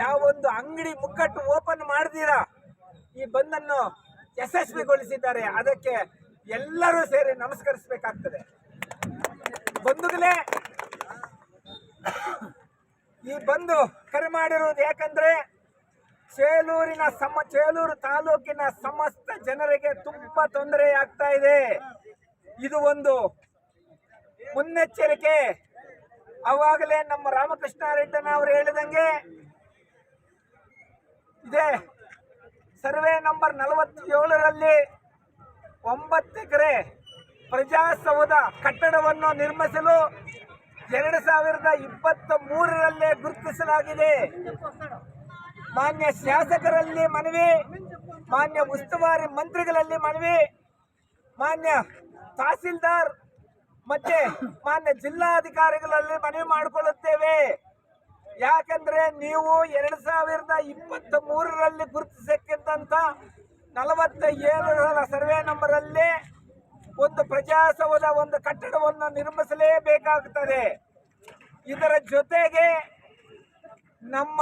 ಯಾವೊಂದು ಅಂಗಡಿ ಮುಗ್ಗಟ್ಟು ಓಪನ್ ಮಾಡ್ದಿರಾ ಈ ಬಂದನ್ನು ಯಶಸ್ವಿಗೊಳಿಸಿದ್ದಾರೆ. ಅದಕ್ಕೆ ಎಲ್ಲರೂ ಸೇರಿ ನಮಸ್ಕರಿಸಬೇಕಾಗ್ತದೆ. ಬಂಧುಗಳೇ, ಈ ಬಂದು ಕರೆ ಮಾಡಿರುವುದು ಯಾಕಂದ್ರೆ ಚೇಳೂರು ತಾಲೂಕಿನ ಸಮಸ್ತ ಜನರಿಗೆ ತುಂಬಾ ತೊಂದರೆ ಆಗ್ತಾ ಇದೆ. ಇದು ಒಂದು ಮುನ್ನೆಚ್ಚರಿಕೆ. ಅವಾಗಲೇ ನಮ್ಮ ರಾಮಕೃಷ್ಣ ರೆಡ್ಡನ ಅವರು ಹೇಳಿದಂಗೆ ಇದೆ ಸರ್ವೆ ನಂಬರ್ 47ರಲ್ಲಿ 9 ಎಕರೆ ಪ್ರಜಾಸೌಧ ಕಟ್ಟಡವನ್ನು ನಿರ್ಮಿಸಲು 2023ರಲ್ಲೇ ಗುರುತಿಸಲಾಗಿದೆ. ಮಾನ್ಯ ಶಾಸಕರಲ್ಲಿ ಮನವಿ, ಮಾನ್ಯ ಉಸ್ತುವಾರಿ ಮಂತ್ರಿಗಳಲ್ಲಿ ಮನವಿ, ಮಾನ್ಯ ತಹಸೀಲ್ದಾರ್ ಮತ್ತೆ ಮಾನ್ಯ ಜಿಲ್ಲಾಧಿಕಾರಿಗಳಲ್ಲಿ ಮನವಿ ಮಾಡಿಕೊಳ್ಳುತ್ತೇವೆ. ಯಾಕಂದ್ರೆ ನೀವು 2023ರಲ್ಲಿ ಗುರುತಿಸಕ್ಕಿದ್ದಂತ 47ರ ಸರ್ವೆ ನಂಬರ್ ಅಲ್ಲಿ ಒಂದು ಪ್ರಜಾಸೌಧ ಒಂದು ಕಟ್ಟಡವನ್ನು ನಿರ್ಮಿಸಲೇಬೇಕಾಗುತ್ತದೆ. ಇದರ ಜೊತೆಗೆ ನಮ್ಮ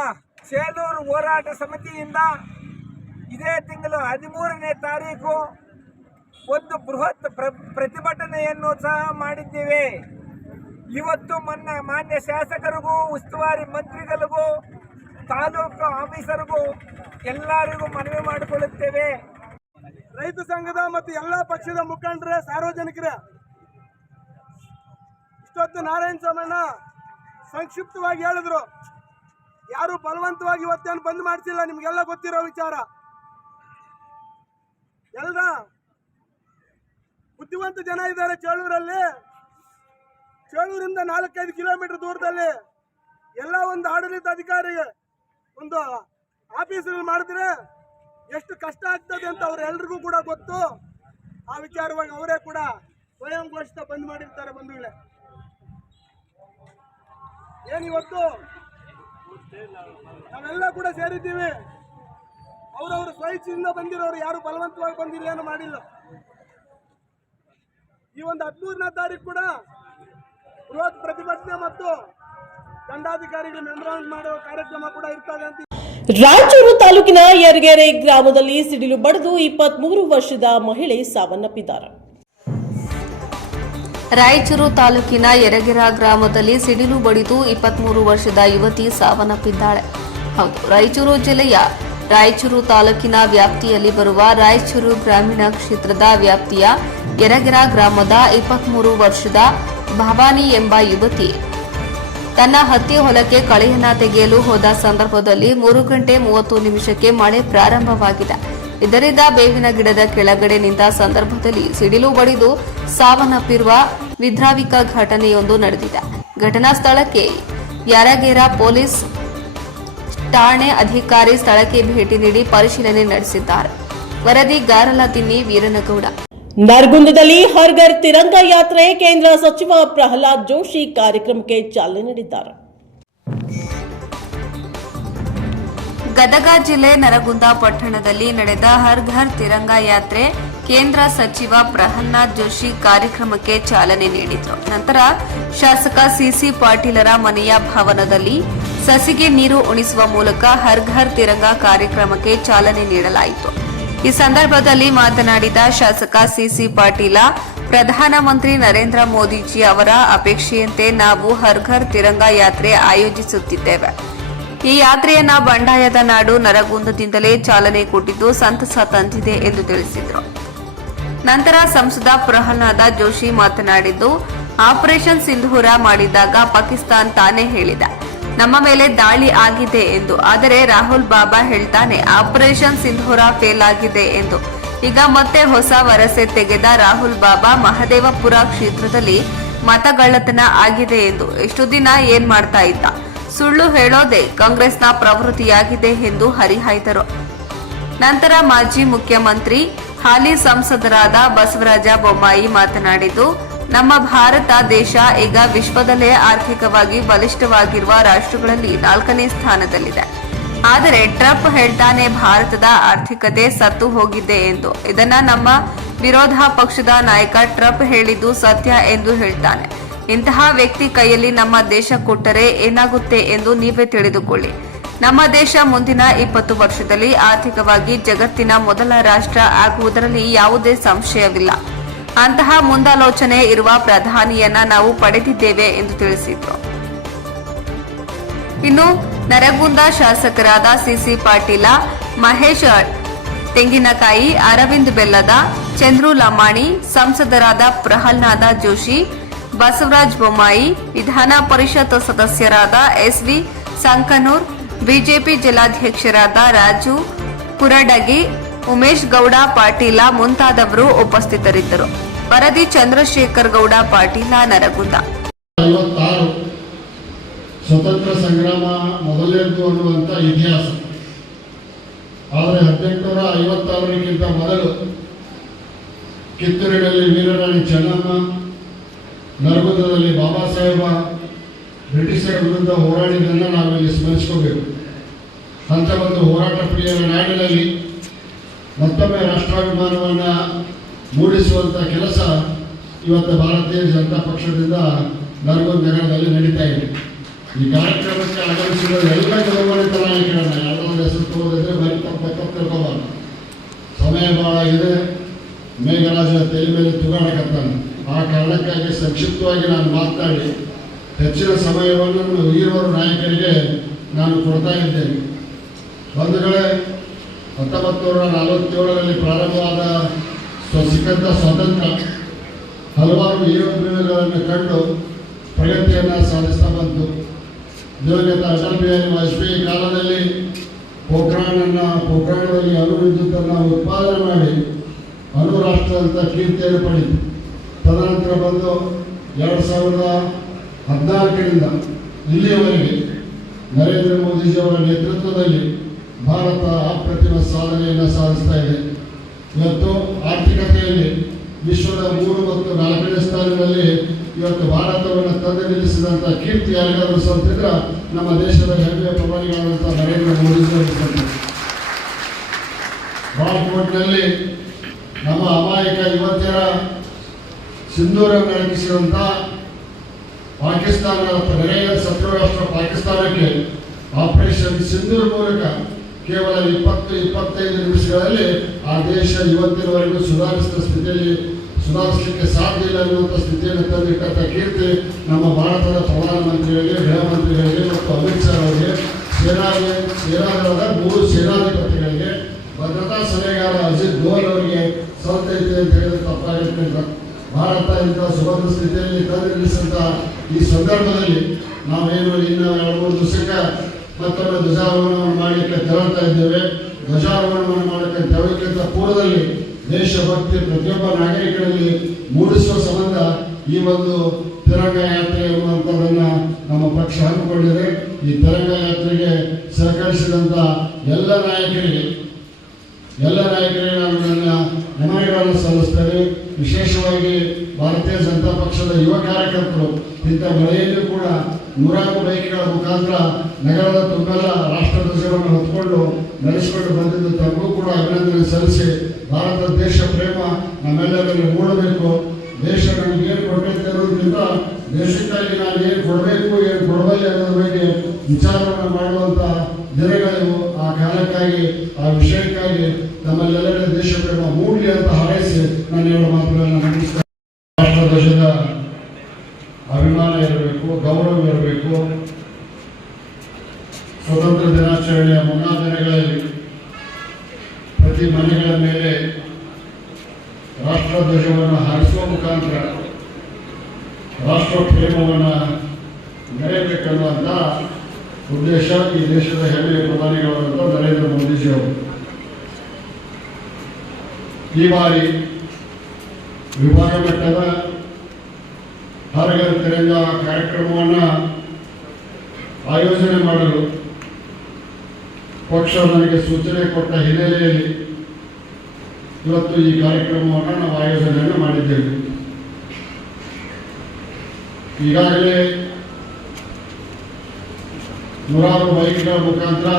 ಸೇಲೂರು ಹೋರಾಟ ಸಮಿತಿಯಿಂದ ಇದೇ ತಿಂಗಳು 13ನೇ ತಾರೀಕು ಒಂದು ಬೃಹತ್ ಪ್ರತಿಭಟನೆಯನ್ನು ಸಹ ಮಾಡಿದ್ದೇವೆ. ಇವತ್ತು ಮಾನ್ಯ ಶಾಸಕರಿಗೂ ಉಸ್ತುವಾರಿ ಮಂತ್ರಿಗಳಿಗೂ ತಾಲೂಕು ಆಫೀಸರ್ಗೂ ಎಲ್ಲರಿಗೂ ಮನವಿ ಮಾಡಿಕೊಳ್ಳುತ್ತೇವೆ. ರೈತ ಸಂಘದ ಮತ್ತು ಎಲ್ಲ ಪಕ್ಷದ ಮುಖಂಡರೇ, ಸಾರ್ವಜನಿಕರೇ, ಇಷ್ಟೊತ್ತು ನಾರಾಯಣ ಸ್ವಾಮಣ್ಣ ಸಂಕ್ಷಿಪ್ತವಾಗಿ ಹೇಳಿದ್ರು. ಯಾರು ಬಲವಂತವಾಗಿ ಇವತ್ತೇನು ಬಂದ್ ಮಾಡ್ತಿಲ್ಲ, ನಿಮ್ಗೆಲ್ಲ ಗೊತ್ತಿರೋ ವಿಚಾರ. ಎಲ್ಲ ಬುದ್ಧಿವಂತ ಜನ ಇದ್ದಾರೆ ಚೇಳೂರಲ್ಲಿ. ಚೇಳೂರಿಂದ 4-5 ಕಿಲೋಮೀಟರ್ ದೂರದಲ್ಲಿ ಎಲ್ಲ ಒಂದು ಆಡಳಿತ ಅಧಿಕಾರಿಗೆ ಒಂದು ಆಫೀಸ್ಗಳು ಮಾಡಿದ್ರೆ ಎಷ್ಟು ಕಷ್ಟ ಆಗ್ತದೆ ಅಂತ ಅವ್ರೆಲ್ರಿಗೂ ಕೂಡ ಗೊತ್ತು. ಆ ವಿಚಾರವಾಗಿ ಅವರೇ ಕೂಡ ಸ್ವಯಂ ಘೋಷಿತ ಬಂದ್ ಮಾಡಿರ್ತಾರೆ. ಬಂಧುಗಳೇ, ಏನಿವತ್ತು ನಾವೆಲ್ಲ ಕೂಡ ಸೇರಿದ್ದೀವಿ. ಅವರವರು ಸ್ವಇಚ್ಛೆಯಿಂದ ಬಂದಿರೋರು, ಯಾರು ಬಲವಂತವಾಗಿ ಬಂದಿಲ್ಲ, ಏನು ಮಾಡಿಲ್ಲ. ಈ ಒಂದು 13ನೇ ತಾರೀಕು ಕೂಡ ಬೃಹತ್ ಪ್ರತಿಭಟನೆ ಮತ್ತು ದಂಡಾಧಿಕಾರಿಗಳ ಮೆಮೊರಾಂಡಮ್ ಮಾಡೋ ಕಾರ್ಯಕ್ರಮ ಕೂಡ ಇರ್ತದೆ ಅಂತ. ರಾಯಚೂರು ತಾಲೂಕಿನ ಯರಗೆರೆ ಗ್ರಾಮದಲ್ಲಿ ಸಿಡಿಲು ಬಡಿದು 23 ವರ್ಷದ ಮಹಿಳೆ ಸಾವನ್ನಪ್ಪಿದ್ದಾರೆ. ರಾಯಚೂರು ತಾಲೂಕಿನ ಯರಗೆರೆ ಗ್ರಾಮದಲ್ಲಿ ಸಿಡಿಲು ಬಡಿದು 23 ವರ್ಷದ ಯುವತಿ ಸಾವನ್ನಪ್ಪಿದ್ದಾಳೆ. ಹೌದು, ರಾಯಚೂರು ಜಿಲ್ಲೆಯ ರಾಯಚೂರು ತಾಲೂಕಿನ ವ್ಯಾಪ್ತಿಯಲ್ಲಿ ಬರುವ ರಾಯಚೂರು ಗ್ರಾಮೀಣ ಕ್ಷೇತ್ರದ ವ್ಯಾಪ್ತಿಯ ಯರಗೆರೆ ಗ್ರಾಮದ 23 ವರ್ಷದ ಭವಾನಿ ಎಂಬ ಯುವತಿ ತನ್ನ ಹತ್ತಿ ಹೊಲಕ್ಕೆ ಕಳೆಯನ್ನ ತೆಗೆಯಲು ಹೋದ ಸಂದರ್ಭದಲ್ಲಿ 3 ಗಂಟೆ 30 ನಿಮಿಷಕ್ಕೆ ಮಳೆ ಪ್ರಾರಂಭವಾಗಿದೆ. ಇದರಿಂದ ಬೇವಿನ ಗಿಡದ ಕೆಳಗಡೆ ನಿಂತ ಸಂದರ್ಭದಲ್ಲಿ ಸಿಡಿಲು ಬಡಿದು ಸಾವನ್ನಪ್ಪಿರುವ ವಿದ್ರಾವಿಕ ಘಟನೆಯೊಂದು ನಡೆದಿದೆ. ಘಟನಾ ಸ್ಥಳಕ್ಕೆ ಯರಗೆರೆ ಪೊಲೀಸ್ ಠಾಣೆ ಅಧಿಕಾರಿ ಸ್ಥಳಕ್ಕೆ ಭೇಟಿ ನೀಡಿ ಪರಿಶೀಲನೆ ನಡೆಸಿದ್ದಾರೆ. ವರದಿ ಗಾರಲದಿನ್ನಿ ವೀರನಗೌಡ. ನರಗುಂದದಲ್ಲಿ ಹರ್ ಘರ್ ತಿರಂಗ ಯಾತ್ರೆ ಕೇಂದ್ರ ಸಚಿವ ಪ್ರಹ್ಲಾದ್ ಜೋಶಿ ಕಾರ್ಯಕ್ರಮಕ್ಕೆ ಚಾಲನೆ ನೀಡಿದ್ದಾರೆ. ಗದಗ ಜಿಲ್ಲೆ ನರಗುಂದ ಪಟ್ಟಣದಲ್ಲಿ ನಡೆದ ಹರ್ ಘರ್ ತಿರಂಗ ಯಾತ್ರೆ ಕೇಂದ್ರ ಸಚಿವ ಪ್ರಹ್ಲಾದ್ ಜೋಶಿ ಕಾರ್ಯಕ್ರಮಕ್ಕೆ ಚಾಲನೆ ನೀಡಿದರು. ನಂತರ ಶಾಸಕ ಸಿಸಿ ಪಾಟೀಲರ ಮನೆಯ ಭವನದಲ್ಲಿ ಸಸಿಗೆ ನೀರು ಉಣಿಸುವ ಮೂಲಕ ಹರ್ ಘರ್ ತಿರಂಗ ಕಾರ್ಯಕ್ರಮಕ್ಕೆ ಚಾಲನೆ ನೀಡಲಾಯಿತು. ಈ ಸಂದರ್ಭದಲ್ಲಿ ಮಾತನಾಡಿದ ಶಾಸಕ ಸಿಸಿ ಪಾಟೀಲ, ಪ್ರಧಾನಮಂತ್ರಿ ನರೇಂದ್ರ ಮೋದಿಜಿ ಅವರ ಅಪೇಕ್ಷೆಯಂತೆ ನಾವು ಹರ್ ಘರ್ ತಿರಂಗ ಯಾತ್ರೆ ಆಯೋಜಿಸುತ್ತಿದ್ದೇವೆ. ಈ ಯಾತ್ರೆಯನ್ನ ಬಂಡಾಯದ ನಾಡು ನರಗುಂದದಿಂದಲೇ ಚಾಲನೆ ಕೊಟ್ಟಿದ್ದು ಸಂತಸ ತಂದಿದೆ ಎಂದು ತಿಳಿಸಿದರು. ನಂತರ ಸಂಸದ ಪ್ರಹ್ಲಾದ ಜೋಶಿ ಮಾತನಾಡಿದ್ದು, ಆಪರೇಷನ್ ಸಿಂಧೂರ ಮಾಡಿದಾಗ ಪಾಕಿಸ್ತಾನ್ ತಾನೇ ಹೇಳಿದೆ ನಮ್ಮ ಮೇಲೆ ದಾಳಿ ಆಗಿದೆ ಎಂದು. ಆದರೆ ರಾಹುಲ್ ಬಾಬಾ ಹೇಳ್ತಾನೆ ಆಪರೇಷನ್ ಸಿಂಧೂರ ಫೇಲ್ ಆಗಿದೆ ಎಂದು. ಈಗ ಮತ್ತೆ ಹೊಸ ವರಸೆ ತೆಗೆದ ರಾಹುಲ್ ಬಾಬಾ ಮಹದೇವಪುರ ಕ್ಷೇತ್ರದಲ್ಲಿ ಮತಗಳ್ಳತನ ಆಗಿದೆ ಎಂದು. ಎಷ್ಟು ದಿನ ಏನ್ ಮಾಡ್ತಾ ಇದ್ದ, ಸುಳ್ಳು ಹೇಳೋದೇ ಕಾಂಗ್ರೆಸ್ನ ಪ್ರವೃತ್ತಿಯಾಗಿದೆ ಎಂದು ಹರಿಹಾಯ್ದರು. ನಂತರ ಮಾಜಿ ಮುಖ್ಯಮಂತ್ರಿ ಹಾಲಿ ಸಂಸದರಾದ ಬಸವರಾಜ ಬೊಮ್ಮಾಯಿ ಮಾತನಾಡಿದ್ದು, ನಮ್ಮ ಭಾರತ ದೇಶ ಈಗ ವಿಶ್ವದಲ್ಲೇ ಆರ್ಥಿಕವಾಗಿ ಬಲಿಷ್ಠವಾಗಿರುವ ರಾಷ್ಟ್ರಗಳಲ್ಲಿ 4ನೇ ಸ್ಥಾನದಲ್ಲಿದೆ. ಆದರೆ ಟ್ರಂಪ್ ಹೇಳ್ತಾನೆ ಭಾರತದ ಆರ್ಥಿಕತೆ ಸತ್ತು ಹೋಗಿದೆ ಎಂದು. ಇದನ್ನ ನಮ್ಮ ವಿರೋಧ ಪಕ್ಷದ ನಾಯಕ ಟ್ರಂಪ್ ಹೇಳಿದ್ದು ಸತ್ಯ ಎಂದು ಹೇಳ್ತಾನೆ. ಇಂತಹ ವ್ಯಕ್ತಿ ಕೈಯಲ್ಲಿ ನಮ್ಮ ದೇಶ ಕೊಟ್ಟರೆ ಏನಾಗುತ್ತೆ ಎಂದು ನೀವೇ ತಿಳಿದುಕೊಳ್ಳಿ. ನಮ್ಮ ದೇಶ ಮುಂದಿನ 20 ವರ್ಷದಲ್ಲಿ ಆರ್ಥಿಕವಾಗಿ ಜಗತ್ತಿನ ಮೊದಲ ರಾಷ್ಟ್ರ ಆಗುವುದರಲ್ಲಿ ಯಾವುದೇ ಸಂಶಯವಿಲ್ಲ. ಅಂತಹ ಮುಂದಾಲೋಚನೆ ಇರುವ ಪ್ರಧಾನಿಯನ್ನ ನಾವು ಪಡೆದಿದ್ದೇವೆ ಎಂದು ತಿಳಿಸಿದರು. ಇನ್ನು ನರಗುಂದ ಶಾಸಕರಾದ ಸಿಸಿ ಪಾಟೀಲ, ಮಹೇಶ್ ತೆಂಗಿನಕಾಯಿ, ಅರವಿಂದ್ ಬೆಲ್ಲದ, ಚಂದ್ರು ಲಮಾಣಿ, ಸಂಸದರಾದ ಪ್ರಹ್ಲಾದ ಜೋಶಿ, ಬಸವರಾಜ ಬೊಮ್ಮಾಯಿ, ವಿಧಾನ ಪರಿಷತ್ ಸದಸ್ಯರಾದ ಎಸ್ವಿ ಸಂಕನೂರ್, ಬಿಜೆಪಿ ಜಿಲ್ಲಾಧ್ಯಕ್ಷರಾದ ರಾಜು ಕುರಡಗಿ, ಉಮೇಶ್ ಗೌಡ ಪಾಟೀಲ ಮುಂತಾದವರು ಉಪಸ್ಥಿತರಿದ್ದರು. ವರದಿ ಚಂದ್ರಶೇಖರ್ ಗೌಡ ಪಾಟೀಲ, ನರಗುಂದ. 56 ಸ್ವತಂತ್ರ ಸಂಗ್ರಾಮ ಮೊದಲೇದು ಅನ್ನುವಂಥ ಇತಿಹಾಸ. ಆದರೆ 1856ಕ್ಕಿಂತ ಮೊದಲು ಕಿತ್ತೂರಿನಲ್ಲಿ ವೀರರಾಣಿ ಚೆನ್ನಮ್ಮ, ನರಗುಂದದಲ್ಲಿ ಬಾಬಾ ಸಾಹೇಬ ಬ್ರಿಟಿಷರ ವಿರುದ್ಧ ಹೋರಾಡಿದ್ದನ್ನು ನಾವಿಲ್ಲಿ ಸ್ಮರಿಸ್ಕೋಬೇಕು. ಅಂಥ ಒಂದು ಹೋರಾಟ ಪ್ರಿಯರ ನಾಡಿನಲ್ಲಿ ಮತ್ತೊಮ್ಮೆ ರಾಷ್ಟ್ರಾಭಿಮಾನವನ್ನು ಮೂಡಿಸುವಂಥ ಕೆಲಸ ಇವತ್ತು ಭಾರತೀಯ ಜನತಾ ಪಕ್ಷದಿಂದ ನರಗುಂದ ನಗರದಲ್ಲಿ ನಡೀತಾ ಇದೆ. ಈ ಕಾರ್ಯಕ್ರಮಕ್ಕೆ ಆಗಮಿಸಿದ ಎಲ್ಲ ಗೌರವಾನ್ವಿತ ನಾಯಕರನ್ನ ಯಾವುದಾದ್ರು ಹೆಸರು ತಗೋದಿದ್ರೆ ಬರೀತಕ್ಕ ತಿಳ್ಕೊಬಾರ್ದು. ಸಮಯ ಭಾಳ ಆಗಿದೆ. ಮೇಘರಾಜ ತಲೆ ಮೇಲೆ ತುಗಾಡಕತ್ತಾನೆ. ಆ ಕಾರಣಕ್ಕಾಗಿ ಸಂಕ್ಷಿಪ್ತವಾಗಿ ನಾನು ಮಾತನಾಡಿ ಹೆಚ್ಚಿನ ಸಮಯವನ್ನು ನಮ್ಮ ವೀರವರು ನಾಯಕರಿಗೆ ನಾನು ಕೊಡ್ತಾ ಇದ್ದೇನೆ. ಬಂಧುಗಳೇ, 1947ರಲ್ಲಿ ಪ್ರಾರಂಭವಾದ ಸಿಕ್ಕಂಥ ಸ್ವಾತಂತ್ರ್ಯ ಹಲವಾರು ಏರುಬೀಳುಗಳನ್ನು ಕಂಡು ಪ್ರಗತಿಯನ್ನು ಸಾಧಿಸ್ತಾ ಬಂತು. ದಿವಂಗತ ಅಟಲ್ ಬಿಹಾರಿ ವಾಜಪೇಯಿ ಕಾಲದಲ್ಲಿ ಪೋಖ್ರಾಣದಲ್ಲಿ ಅಣು ವಿದ್ಯುತ್ತನ್ನು ಉತ್ಪಾದನೆ ಮಾಡಿ ಅಣು ರಾಷ್ಟ್ರ ಅಂತ ಕೀರ್ತಿಯನ್ನು ಪಡೆಯಿತು. ತದನಂತರ ಬಂದು 2014ರಿಂದ ಇಲ್ಲಿಯವರೆಗೆ ನರೇಂದ್ರ ಮೋದಿಜಿಯವರ ನೇತೃತ್ವದಲ್ಲಿ ಭಾರತ ಅಪ್ರತಿಮ ಸಾಧನೆಯನ್ನು ಸಾಧಿಸ್ತಾ ಇದೆ. ಇವತ್ತು ಆರ್ಥಿಕತೆಯಲ್ಲಿ ವಿಶ್ವದ 3 ಮತ್ತು 4ನೇ ಸ್ಥಾನದಲ್ಲಿ ಇವತ್ತು ಭಾರತವನ್ನು ತಂದು ನಿಲ್ಲಿಸಿದಂಥ ಕೀರ್ತಿ ಯಾರಿಗಾದರೂ ಸಲ್ತಿದ್ರೆ ನಮ್ಮ ದೇಶದ ಹೆಮ್ಮೆಯ ಪ್ರಧಾನಿಗಳಾದಂಥ ನರೇಂದ್ರ ಮೋದಿಜಿಯವರು ಸಲ್ತಿದ್ದಾರೆ. ಬಾಲ್ಕೋಟ್ನಲ್ಲಿ ನಮ್ಮ ಅಮಾಯಕ ಯುವತಿಯರ ಸಿಂಧೂರನ್ನು ನಡಗಿಸಿದಂಥ ಪಾಕಿಸ್ತಾನ ನೆರೆಯ ಶತ್ರು ರಾಷ್ಟ್ರ ಪಾಕಿಸ್ತಾನಕ್ಕೆ ಆಪರೇಷನ್ ಸಿಂಧೂರ್ ಮೂಲಕ ಕೇವಲ 20-25 ನಿಮಿಷಗಳಲ್ಲಿ ಆ ದೇಶ ಇವತ್ತಿನವರೆಗೂ ಸುಧಾರಿಸಲಿಕ್ಕೆ ಸಾಧ್ಯ ಇಲ್ಲ ಅನ್ನುವಂಥ ಸ್ಥಿತಿಯನ್ನು ತಂದಿಟ್ಟಂಥ ಕೀರ್ತಿ ನಮ್ಮ ಭಾರತದ ಪ್ರಧಾನಮಂತ್ರಿಗಳಿಗೆ, ಗೃಹ ಮಂತ್ರಿಗಳಿಗೆ ಮತ್ತು ಅಮಿತ್ ಶಾ ಅವರಿಗೆ, ಸೇನಾದಳದ 3 ಸೇನಾಧಿಪತಿಗಳಿಗೆ, ಭದ್ರತಾ ಸಲಹೆಗಾರ ಅಜಿತ್ ದೋವಲ್ ಅವರಿಗೆ ಸಲ್ತೈತೆ ಅಂತ ಹೇಳಿದ್ರೆ ತಪ್ಪಾಗಿರ್ತಿಲ್ಲ. ಭಾರತ ಇಂಥ ಸುಭದ್ರ ಸ್ಥಿತಿಯಲ್ಲಿ ತಂದು ನಿಲ್ಲಿಸಿದಂಥ ಈ ಸಂದರ್ಭದಲ್ಲಿ ನಾವೇನು ಇನ್ನು 2-3 ದಿವಸಕ್ಕೆ ಮತ್ತೊಮ್ಮೆ ಧ್ವಜಾರೋಹಣವನ್ನು ಮಾಡಲಿಕ್ಕೆ ತೆರಳ್ತಾ ಇದ್ದೇವೆ. ಧ್ವಜಾರೋಹಣವನ್ನು ಮಾಡಲಿಕ್ಕೆ ತೆರಳಕ್ಕಿಂತ ಪೂರ್ವದಲ್ಲಿ ದೇಶಭಕ್ತಿ ಪ್ರತಿಯೊಬ್ಬ ನಾಗರಿಕರಲ್ಲಿ ಮೂಡಿಸುವ ಸಂಬಂಧ ಈ ಒಂದು ತಿರಂಗ ಯಾತ್ರೆ ಎನ್ನುವಂಥದ್ದನ್ನು ನಮ್ಮ ಪಕ್ಷ ಹಮ್ಮಿಕೊಂಡಿದೆ. ಈ ತಿರಂಗ ಯಾತ್ರೆಗೆ ಸಹಕರಿಸಿದಂಥ ಎಲ್ಲ ನಾಯಕರಿಗೆ ನಾನು ನನ್ನ ನಮನಗಳನ್ನು ಸಲ್ಲಿಸ್ತೇನೆ. ವಿಶೇಷವಾಗಿ ಭಾರತೀಯ ಜನತಾ ಪಕ್ಷದ ಯುವ ಕಾರ್ಯಕರ್ತರು ಇಂಥ ಮಳೆಯಲ್ಲೂ ಕೂಡ 100 ಬೈಕ್ಗಳ ಮುಖಾಂತರ ನಗರದ ತುಂಬೆಲ್ಲ ರಾಷ್ಟ್ರಧ್ವಜವನ್ನು ಹೊತ್ಕೊಂಡು ನಡೆಸಿಕೊಂಡು ಬಂದಿದ್ದು ತಮಗೂ ಕೂಡ ಅಭಿನಂದನೆ ಸಲ್ಲಿಸಿ, ಭಾರತ ದೇಶ ಪ್ರೇಮ ನಮ್ಮೆಲ್ಲರಲ್ಲಿ ಮೂಡಬೇಕು. ದೇಶ ನಮಗೆ ಏನು ಕೊಟ್ಟೈತೆ ಅನ್ನೋದಕ್ಕಿಂತ ದೇಶಕ್ಕಾಗಿ ನಾನು ಏನು ಕೊಡಬೇಕು, ಏನು ಕೊಡಬಲ್ಲೆ ಅನ್ನೋದ್ರ ಬಗ್ಗೆ ವಿಚಾರವನ್ನು ಮಾಡುವಂಥ ದಿನಗಳಿವು. ಆ ಕಾಲಕ್ಕಾಗಿ, ಆ ವಿಷಯಕ್ಕಾಗಿ ನಮ್ಮಲ್ಲೆಲ್ಲರ ದೇಶ ಪ್ರೇಮ ಮೂಡಲಿ ಅಂತ ಹಾರೈಸಿ ನಾನು ಹೇಳೋ ಮಾತುಗಳನ್ನು ಮುಗಿಸ್ತೇನೆ. ರಾಷ್ಟ್ರಧ್ವಜದ ಅಭಿಮಾನ ಇರಬೇಕು, ಗೌರವ ಇರಬೇಕು. ಸ್ವತಂತ್ರ ದಿನಾಚರಣೆಯ ಮುನ್ನಾ ದಿನಗಳಲ್ಲಿ ಪ್ರತಿ ಮನೆಗಳ ಮೇಲೆ ರಾಷ್ಟ್ರಧ್ವಜವನ್ನು ಹಾರಿಸುವ ಮುಖಾಂತರ ರಾಷ್ಟ್ರ ಪ್ರೇಮವನ್ನು ಮೆರೆಯಬೇಕನ್ನುವಂಥ ಉದ್ದೇಶ ಈ ದೇಶದ ಹೆಮ್ಮೆಯ ಪ್ರಧಾನಿಗಳಾದಂಥ ನರೇಂದ್ರ ಮೋದಿಜಿಯವರು. ಈ ಬಾರಿ ವಿಭಾಗ ಮಟ್ಟದ ಹರಗರ ತಿರಂಗ ಕಾರ್ಯಕ್ರಮವನ್ನು ಆಯೋಜನೆ ಮಾಡಲು ಪಕ್ಷ ನನಗೆ ಸೂಚನೆ ಕೊಟ್ಟ ಹಿನ್ನೆಲೆಯಲ್ಲಿ ಇವತ್ತು ಈ ಕಾರ್ಯಕ್ರಮವನ್ನು ನಾವು ಆಯೋಜನೆಯನ್ನು ಮಾಡಿದ್ದೇವೆ. ಈಗಾಗಲೇ 100 ಬೈಕ್ಗಳ ಮುಖಾಂತರ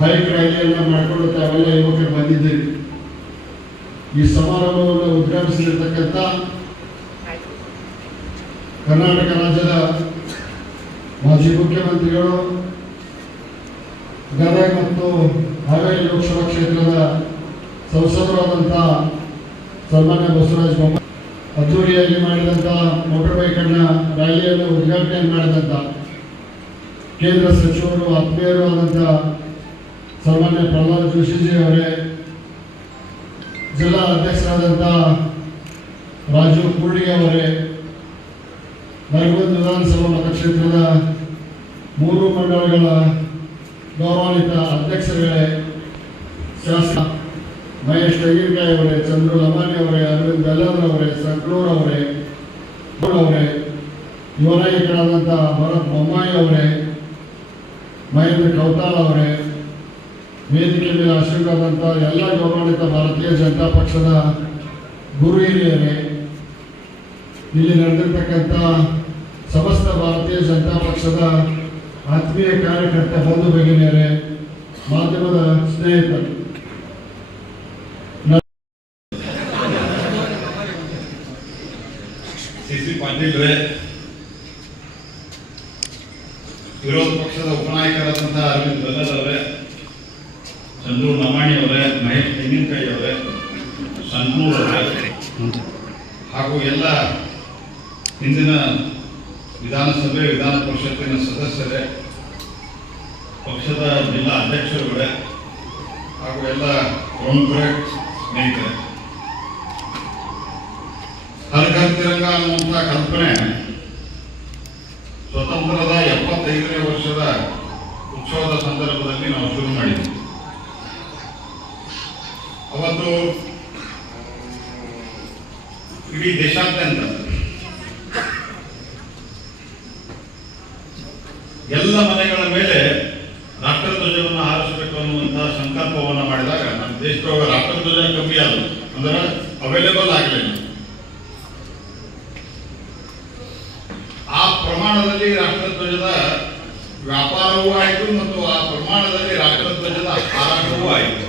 ಬೈಕ್ ರ್ಯಾಲಿಯನ್ನು ಮಾಡಿಕೊಂಡು ತಾವೆಲ್ಲ ಯುವಕರು ಬಂದಿದ್ದೇವೆ. ಈ ಸಮಾರಂಭವನ್ನು ಉದ್ಘಾಟಿಸಲಿರ್ತಕ್ಕಂಥ ಕರ್ನಾಟಕ ರಾಜ್ಯದ ಮಾಜಿ ಮುಖ್ಯಮಂತ್ರಿಗಳು, ಗದಗ ಮತ್ತು ಹಾವೇರಿ ಲೋಕಸಭಾ ಕ್ಷೇತ್ರದ ಸಂಸದರಾದಂಥ ಸನ್ಮಾನ್ಯ ಬಸವರಾಜ ಬೊಮ್ಮಾಯಿ ಅದ್ದೂರಿಯಾಗಿ ಮಾಡಿದಂಥ ಮೋಟರ್ ಬೈಕನ್ನು ರ್ಯಾಲಿಯನ್ನು ಉದ್ಘಾಟನೆ ಮಾಡಿದಂಥ ಕೇಂದ್ರ ಸಚಿವರು, ಆತ್ಮೀಯರು ಆದಂಥ ಸನ್ಮಾನ್ಯ ಪ್ರಹ್ಲಾದ್ ಜೋಶಿಜಿ ಅವರೇ, ಜಿಲ್ಲಾ ಅಧ್ಯಕ್ಷರಾದಂಥ ರಾಜು ಕೂರ್ಡಿಗೆ ಅವರೇ, ನರಗುಂದ ವಿಧಾನಸಭಾ ಮತಕ್ಷೇತ್ರದ 3 ಮಂಡಲಗಳ ಗೌರವಾನ್ವಿತ ಅಧ್ಯಕ್ಷರುಗಳೇ, ಶಾಸಕ ಮಹೇಶ್ ತೆಂಗಿನಕಾಯಿ ಅವರೇ, ಚಂದ್ರು ಲಮಾನಿ ಅವರೇ, ಅರವಿಂದ್ ಬೆಲ್ಲರ್ ಅವರೇ, ಸಂಕನೂರ್ ಅವರೇ, ಯುವ ನಾಯಕರಾದಂಥ ಭರತ್ ಬೊಮ್ಮಾಯಿ ಅವರೇ, ಮಹೇಂದ್ರ ಕೌತಾಲ್ ಅವರೇ, ವೇದಿಕೆ ಮೇಲೆ ಆಶೀರ್ವಾದಂಥ ಎಲ್ಲ ಗೌರವಾನ್ವಿತ ಭಾರತೀಯ ಜನತಾ ಪಕ್ಷದ ಗುರು ಹಿರಿಯರೇ, ಇಲ್ಲಿ ನಡೆದಿರ್ತಕ್ಕಂಥ ಸಮಸ್ತ ಭಾರತೀಯ ಜನತಾ ಪಕ್ಷದ ಆತ್ಮೀಯ ಕಾರ್ಯಕರ್ತ ಬಂಧು ಭಗಿನಿಯರೇ, ಮಾಧ್ಯಮದ ಸ್ನೇಹಿತರು, ಸಿ ಪಾಟೀಲ್ರೆ, ವಿರೋಧ ಪಕ್ಷದ ಉಪನಾಯಕರಾದಂಥ ಅರವಿಂದ್ ಬೆಲ್ಲದ್ ಅವರೇ, ಚಂದ್ರು ನಮಾಣಿ ಅವರೇ, ಮಹೇಶ್ ತೆಂಗಿನಕಾಯಿ ಅವರೇ, ಸಂಕೂರ್ ಅವರೇ ಹಾಗೂ ಎಲ್ಲ ಹಿಂದಿನ ವಿಧಾನಸಭೆ ವಿಧಾನ ಪರಿಷತ್ತಿನ ಸದಸ್ಯರೇ, ಪಕ್ಷದ ಜಿಲ್ಲಾ ಅಧ್ಯಕ್ಷರುಗಳೇ ಹಾಗೂ ಎಲ್ಲ ಪ್ರಮುಖರೇ, ಸ್ನೇಹಿತರೆ, ಹರ್ ಘರ್ ತಿರಂಗ ಅನ್ನುವಂಥ ಕಲ್ಪನೆ ಸ್ವತಂತ್ರದ 75ನೇ ವರ್ಷದ ಉತ್ಸವದ ಸಂದರ್ಭದಲ್ಲಿ ನಾವು ಶುರು ಮಾಡಿದ್ವಿ. ಅವತ್ತು ಇಡೀ ದೇಶಾದ್ಯಂತ ಎಲ್ಲ ಮನೆಗಳ ಮೇಲೆ ರಾಷ್ಟ್ರಧ್ವಜವನ್ನು ಹಾರಿಸಬೇಕು ಅನ್ನುವಂತಹ ಸಂಕಲ್ಪವನ್ನು ಮಾಡಿದಾಗ ನಮ್ಮ ದೇಶದೊಳಗೆ ರಾಷ್ಟ್ರಧ್ವಜ ಕಮ್ಮಿ ಆದವು, ಅಂದ್ರೆ ಅವೈಲೇಬಲ್ ಆಗಲಿಲ್ಲ. ಆ ಪ್ರಮಾಣದಲ್ಲಿ ರಾಷ್ಟ್ರಧ್ವಜದ ವ್ಯಾಪಾರವೂ ಆಯಿತು ಮತ್ತು ಆ ಪ್ರಮಾಣದಲ್ಲಿ ರಾಷ್ಟ್ರಧ್ವಜದ ಹಾರಾಟವೂ ಆಯಿತು.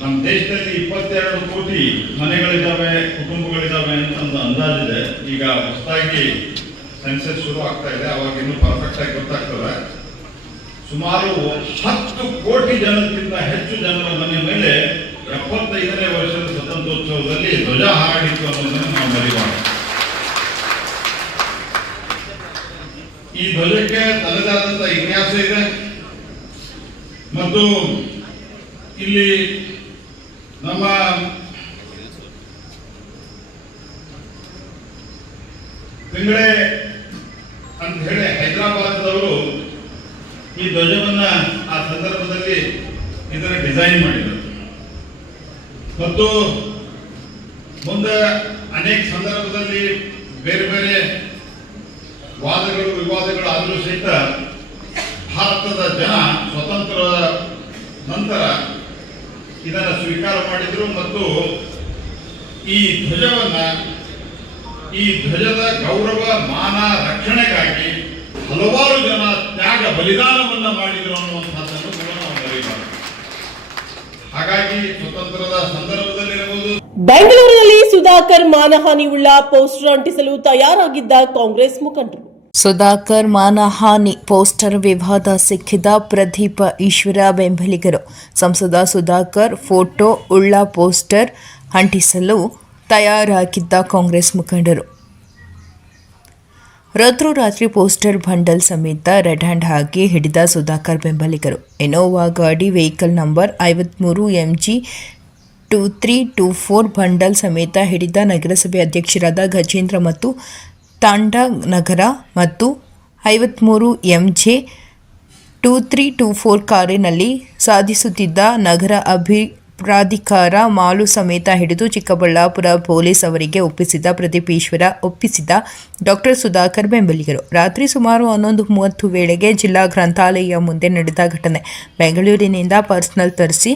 ನಮ್ಮ ದೇಶದಲ್ಲಿ 22 ಕೋಟಿ ಮನೆಗಳಿದ್ದಾವೆ, ಕುಟುಂಬಗಳಿದ್ದಾವೆ ಅಂತ ಒಂದು ಅಂದಾಜಿದೆ. ಈಗ ಹೊಸದಾಗಿ ಸೆನ್ಸಸ್ ಶುರು ಆಗ್ತಾ ಇದೆ, ಅವಾಗ ಇನ್ನೂ ಪರ್ಫೆಕ್ಟ್ ಆಗಿ ಗೊತ್ತಾಗ್ತದೆ. ಸುಮಾರು 10 ಕೋಟಿ ಜನಕ್ಕಿಂತ ಹೆಚ್ಚು ಜನರ ಮನೆ ಮೇಲೆ 75ನೇ ವರ್ಷದ ಸ್ವತಂತ್ರೋತ್ಸವದಲ್ಲಿ ಧ್ವಜ ಹಾರಾಡಿತ್ತು ಅನ್ನೋದನ್ನು ನಾವು ಮರಿಬಾರದು. ಈ ಧ್ವಜಕ್ಕೆ ತನ್ನದಾದಂಥ ಇತಿಹಾಸ ಇದೆ ಮತ್ತು ಇಲ್ಲಿ ನಮ್ಮ ಪಿಂಗಳೆ ಅಂತ ಹೇಳಿ ಹೈದರಾಬಾದದವರು ಈ ಧ್ವಜವನ್ನ ಆ ಸಂದರ್ಭದಲ್ಲಿ ಇದರ ಡಿಸೈನ್ ಮಾಡಿದರು ಮತ್ತು ಮುಂದೆ ಅನೇಕ ಸಂದರ್ಭದಲ್ಲಿ ಬೇರೆ ಬೇರೆ ವಾದಗಳು ವಿವಾದಗಳು ಆದರೂ ಸಹಿತ ಭಾರತದ ಜನ ಸ್ವತಂತ್ರ ನಂತರ ಇದನ್ನು ಸ್ವೀಕಾರ ಮಾಡಿದರು ಮತ್ತು ಈ ಧ್ವಜದ ಗೌರವ ಮಾನ ರಕ್ಷಣೆಗಾಗಿ ಹಲವಾರು ಜನ ತ್ಯಾಗ ಬಲಿದಾನವನ್ನ ಮಾಡಿದರು ಅನ್ನುವಂಥದ್ದನ್ನು ಕೂಡ ನಾವು ಮರೆಯಬಾರದು. ಹಾಗಾಗಿ ಸ್ವತಂತ್ರದ ಸಂದರ್ಭದಲ್ಲಿರಬಹುದು. ಬೆಂಗಳೂರಿನಲ್ಲಿ ಸುಧಾಕರ್ ಮಾನಹಾನಿಯುಳ್ಳ ಪೋಸ್ಟರ್ ಅಂಟಿಸಲು ತಯಾರಾಗಿದ್ದ ಕಾಂಗ್ರೆಸ್ ಮುಖಂಡರು. ಸುಧಾಕರ್ ಮಾನಹಾನಿ ಪೋಸ್ಟರ್ ವಿವಾದ ಸಿಕ್ಕಿದ ಪ್ರದೀಪ ಈಶ್ವರ ಬೆಂಬಲಿಗರು. ಸಂಸದ ಸುಧಾಕರ್ ಫೋಟೋ ಉಳ್ಳ ಪೋಸ್ಟರ್ ಅಂಟಿಸಲು ತಯಾರಾಗಿದ್ದ ಕಾಂಗ್ರೆಸ್ ಮುಖಂಡರು ರಾತ್ರೋರಾತ್ರಿ ಪೋಸ್ಟರ್ ಬಂಡಲ್ ಸಮೇತ ರೆಡ್ ಹ್ಯಾಂಡ್ ಹಾಕಿ ಹಿಡಿದ ಸುಧಾಕರ್ ಬೆಂಬಲಿಗರು. ಇನೋವಾ ಗಾಡಿ ವೆಹಿಕಲ್ ನಂಬರ್ 53 MG 2324 ಬಂಡಲ್ ಸಮೇತ ಹಿಡಿದ ನಗರಸಭೆ ಅಧ್ಯಕ್ಷರಾದ ಗಜೇಂದ್ರ ಮತ್ತು ತಾಂಡಾನಗರ ಮತ್ತು 53 MJ 2324 ಕಾರಿನಲ್ಲಿ ಸಾಧಿಸುತ್ತಿದ್ದ ನಗರ ಪ್ರಾಧಿಕಾರ ಮಾಲು ಸಮೇತ ಹಿಡಿದು ಚಿಕ್ಕಬಳ್ಳಾಪುರ ಪೊಲೀಸ್ ಅವರಿಗೆ ಒಪ್ಪಿಸಿದ ಪ್ರದೀಪ್ ಈಶ್ವರ ಒಪ್ಪಿಸಿದ ಡಾಕ್ಟರ್ ಸುಧಾಕರ್ ಬೆಂಬಲಿಗರು. ರಾತ್ರಿ ಸುಮಾರು 11:30 ವೇಳೆಗೆ ಜಿಲ್ಲಾ ಗ್ರಂಥಾಲಯ ಮುಂದೆ ನಡೆದ ಘಟನೆ. ಬೆಂಗಳೂರಿನಿಂದ ಪರ್ಸನಲ್ ತರಿಸಿ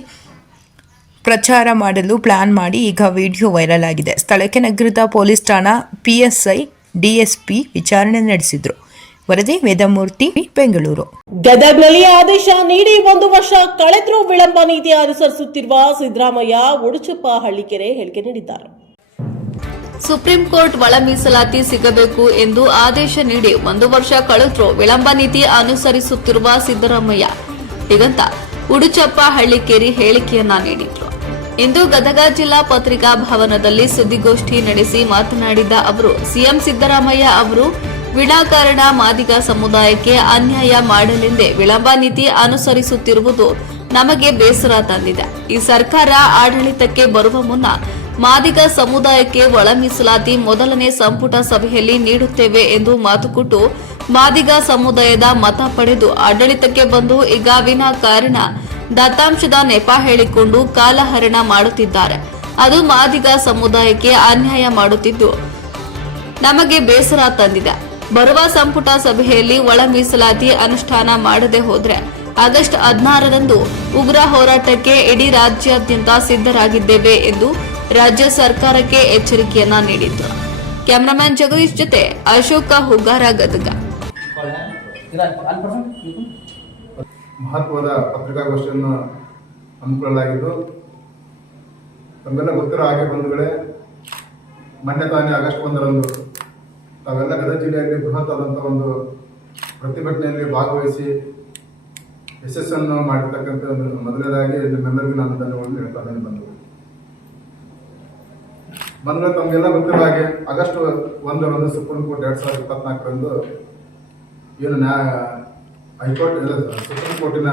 ಪ್ರಚಾರ ಮಾಡಲು ಪ್ಲಾನ್ ಮಾಡಿ ಈಗ ವಿಡಿಯೋ ವೈರಲ್ ಆಗಿದೆ. ಸ್ಥಳಕ್ಕೆ ನಗರದ ಪೊಲೀಸ್ ಠಾಣಾ PSI DSP ವಿಚಾರಣೆ ನಡೆಸಿದ್ರು. ವರದಿ ವೇದಮೂರ್ತಿ, ಬೆಂಗಳೂರು. ಗದಗ್ನಲ್ಲಿ ಆದೇಶ ನೀಡಿ 1 ವರ್ಷ ಕಳೆದರೂ ವಿಳಂಬ ನೀತಿ ಅನುಸರಿಸುತ್ತಿರುವ ಸಿದ್ದರಾಮಯ್ಯ ಉಡುಚಪ್ಪ ಹಳ್ಳಿಕೆರೆ ಹೇಳಿಕೆ ನೀಡಿದ್ದಾರೆ. ಸುಪ್ರೀಂ ಕೋರ್ಟ್ ಒಳ ಮೀಸಲಾತಿ ಸಿಗಬೇಕು ಎಂದು ಆದೇಶ ನೀಡಿ 1 ವರ್ಷ ಕಳೆದರೂ ವಿಳಂಬ ನೀತಿ ಅನುಸರಿಸುತ್ತಿರುವ ಸಿದ್ದರಾಮಯ್ಯ ಹೀಗಂತ ಉಡುಚಪ್ಪ ಹಳ್ಳಿಕೇರಿ ಹೇಳಿಕೆಯನ್ನ ನೀಡಿದ್ರು. ಇಂದು ಗದಗ ಜಿಲ್ಲಾ ಪತ್ರಿಕಾ ಭವನದಲ್ಲಿ ಸುದ್ದಿಗೋಷ್ಠಿ ನಡೆಸಿ ಮಾತನಾಡಿದ ಅವರು, ಸಿಎಂ ಸಿದ್ದರಾಮಯ್ಯ ಅವರು ವಿನಾಕಾರಣ ಮಾದಿಗ ಸಮುದಾಯಕ್ಕೆ ಅನ್ಯಾಯ ಮಾಡಲೆಂದೇ ವಿಳಂಬ ನೀತಿ ಅನುಸರಿಸುತ್ತಿರುವುದು ನಮಗೆ ಬೇಸರ ತಂದಿದೆ. ಈ ಸರ್ಕಾರ ಆಡಳಿತಕ್ಕೆ ಬರುವ ಮುನ್ನ ಮಾದಿಗ ಸಮುದಾಯಕ್ಕೆ ಒಳ ಮೀಸಲಾತಿ ಮೊದಲನೇ ಸಂಪುಟ ಸಭೆಯಲ್ಲಿ ನೀಡುತ್ತೇವೆ ಎಂದು ಮಾತು ಕೊಟ್ಟು ಮಾದಿಗ ಸಮುದಾಯದ ಮತ ಪಡೆದು ಆಡಳಿತಕ್ಕೆ ಬಂದು ಈಗ ವಿನಾಕಾರಣ ದತ್ತಾಂಶದ ನೆಪ ಹೇಳಿಕೊಂಡು ಕಾಲಹರಣ ಮಾಡುತ್ತಿದ್ದಾರೆ. ಅದು ಮಾದಿಗ ಸಮುದಾಯಕ್ಕೆ ಅನ್ಯಾಯ ಮಾಡುತ್ತಿದ್ದು ನಮಗೆ ಬೇಸರ ತಂದಿದೆ. ಬರುವ ಸಂಪುಟ ಸಭೆಯಲ್ಲಿ ಒಳ ಮೀಸಲಾತಿ ಅನುಷ್ಠಾನ ಮಾಡದೆ ಹೋದರೆ ಆಗಸ್ಟ್ 16ರಂದು ಉಗ್ರ ಹೋರಾಟಕ್ಕೆ ಇಡೀ ರಾಜ್ಯಾದ್ಯಂತ ಸಿದ್ಧರಾಗಿದ್ದೇವೆ ಎಂದು ರಾಜ್ಯ ಸರ್ಕಾರಕ್ಕೆ ಎಚ್ಚರಿಕೆಯನ್ನ ನೀಡಿದ್ರು. ಕ್ಯಾಮರಾಮನ್ ಜಗದೀಶ್ ಜೊತೆ ಅಶೋಕ ಹುಗಾರ, ಗದಗ. ಮಹತ್ವದ ಪತ್ರಿಕಾಗೋಷ್ಠಿಯನ್ನು ಹಮ್ಮಿಕೊಳ್ಳಲಾಗಿದ್ದು, ತಮ್ಮೆಲ್ಲ ಗೊತ್ತಿರೋ ಹಾಗೆ ಬಂಧುಗಳೇ, ಮೊನ್ನೆ ತಾನೇ ಆಗಸ್ಟ್ 1ರಂದು ತಾವೆಲ್ಲ ಗದಗ ಜಿಲ್ಲೆಯಲ್ಲಿ ಬೃಹತ್ ಆದಂಥ ಒಂದು ಪ್ರತಿಭಟನೆಯಲ್ಲಿ ಭಾಗವಹಿಸಿ ಯಶಸ್ಸನ್ನು ಮಾಡಿರ್ತಕ್ಕಂಥ ಮೊದಲನೇದಾಗಿ ನಿಮ್ಮೆಲ್ಲರಿಗೂ ನಾನು ಧನ್ಯವಾದಗಳನ್ನು ಹೇಳ್ತಾ ಇದ್ದೇನೆ. ಬಂಧುಗಳು, ತಮಗೆಲ್ಲ ಗೊತ್ತಿರೋ ಹಾಗೆ ಆಗಸ್ಟ್ 1 ಸುಪ್ರೀಂ ಕೋರ್ಟ್ 2024 ಏನು ಹೈಕೋರ್ಟ್ ಸುಪ್ರೀಂ ಕೋರ್ಟಿನ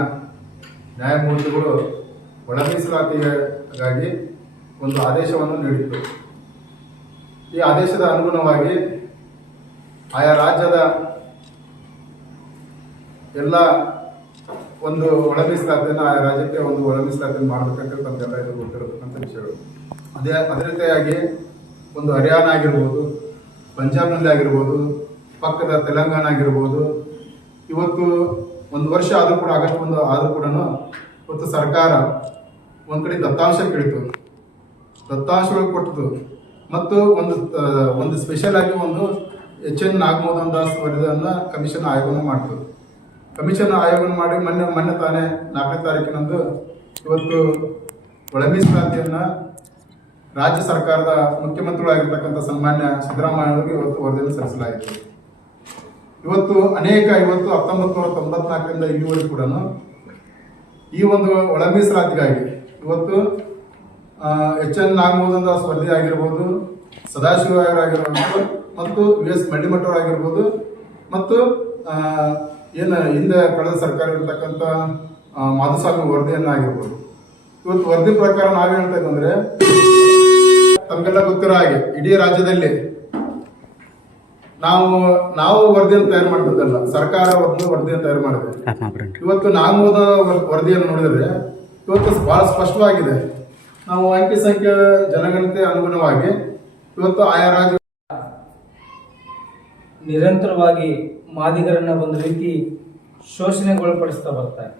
ನ್ಯಾಯಮೂರ್ತಿಗಳು ಒಳ ಮೀಸಲಾತಿಗಾಗಿ ಒಂದು ಆದೇಶವನ್ನು ನೀಡಿತ್ತು. ಈ ಆದೇಶದ ಅನುಗುಣವಾಗಿ ಆಯಾ ರಾಜ್ಯದ ಎಲ್ಲ ಒಂದು ಒಳ ಮೀಸಲಾತಿಯನ್ನು ಆಯಾ ರಾಜ್ಯಕ್ಕೆ ಒಂದು ಒಳ ಮೀಸಲಾತಿಯನ್ನು ಮಾಡಬೇಕಂತ ತಮಗೆಲ್ಲ ಇದು ಗೊತ್ತಿರತಕ್ಕಂಥ ವಿಷಯಗಳು. ಅದೇ ರೀತಿಯಾಗಿ ಒಂದು ಹರಿಯಾಣ ಆಗಿರ್ಬೋದು, ಪಂಜಾಬ್ನಲ್ಲಿ ಆಗಿರ್ಬೋದು, ಪಕ್ಕದ ತೆಲಂಗಾಣ ಆಗಿರ್ಬೋದು, ಇವತ್ತು 1 ವರ್ಷ ಆದರೂ ಕೂಡ ಆಗಸ್ಟ್ 1 ಆದರೂ ಕೂಡ ಇವತ್ತು ಸರ್ಕಾರ ಒಂದು ಕಡೆ ದತ್ತಾಂಶ ಕೇಳಿತು, ದತ್ತಾಂಶಗಳು ಕೊಟ್ಟಿತು ಮತ್ತು ಒಂದು ಸ್ಪೆಷಲ್ ಆಗಿ ಒಂದು HN ನಾಗಮೋಹನ್ ದಾಸ್ ವರದಿಯನ್ನು ಕಮಿಷನ್ ಆಯೋಗವನ್ನು ಮಾಡಿತು. ಕಮಿಷನ್ ಆಯೋಗವನ್ನು ಮಾಡಿ ಮೊನ್ನೆ ತಾನೇ 4ನೇ ತಾರೀಕಿನಂದು ಇವತ್ತು ಒಳ ಮೀಸಲಾತಿಯನ್ನು ರಾಜ್ಯ ಸರ್ಕಾರದ ಮುಖ್ಯಮಂತ್ರಿಗಳಾಗಿರ್ತಕ್ಕಂಥ ಸನ್ಮಾನ್ಯ ಸಿದ್ದರಾಮಯ್ಯ ಅವರಿಗೆ ಇವತ್ತು ವರದಿಯನ್ನು ಸಲ್ಲಿಸಲಾಯಿತು. ಇವತ್ತು 1994ರಿಂದ ಇಲ್ಲಿವರೆಗೂ ಕೂಡ ಈ ಒಂದು ಒಳ ಮೀಸಲಾತಿಗಾಗಿ ಇವತ್ತು HN ನಾಗಮೋಹನ್ ದಾಸ್ ವರದಿ ಆಗಿರ್ಬೋದು, ಸದಾಶಿವ ಆಗಿರ್ಬೋದು ಮತ್ತು US ಮಳ್ಳಿಮಠ ಆಗಿರ್ಬೋದು ಮತ್ತು ಏನು ಹಿಂದೆ ಕಳೆದ ಸರ್ಕಾರ ಇರತಕ್ಕಂಥ ಮಾಧುಸ್ವಾಮಿ ವರದಿಯನ್ನು ಆಗಿರ್ಬೋದು. ಇವತ್ತು ವರದಿ ಪ್ರಕಾರ ನಾವು ಹೇಳ್ತಾ ಇದ್ದಂದ್ರೆ ತಮಗೆಲ್ಲ ಗೊತ್ತಿರೋ ಹಾಗೆ ಇಡೀ ರಾಜ್ಯದಲ್ಲಿ ನಾವು ವರದಿಯನ್ನು ತಯಾರು ಮಾಡಿದ್ದಲ್ಲ, ಸರ್ಕಾರ ವರದಿಯನ್ನು ತಯಾರು ಮಾಡಿದೆ. ಇವತ್ತು ನಾಗಮೋದ ವರದಿಯನ್ನು ನೋಡಿದರೆ ಇವತ್ತು ಬಹಳ ಸ್ಪಷ್ಟವಾಗಿದೆ. ನಾವು ಅಂಕಿ ಸಂಖ್ಯೆ ಜನಗಣತಿ ಅನುಗುಣವಾಗಿ ಇವತ್ತು ಆಯಾ ರಾಜ್ಯ ನಿರಂತರವಾಗಿ ಮಾದಿಗರನ್ನ ಒಂದು ರೀತಿ ಶೋಷಣೆಗೊಳಪಡಿಸ್ತಾ ಬರ್ತಾರೆ.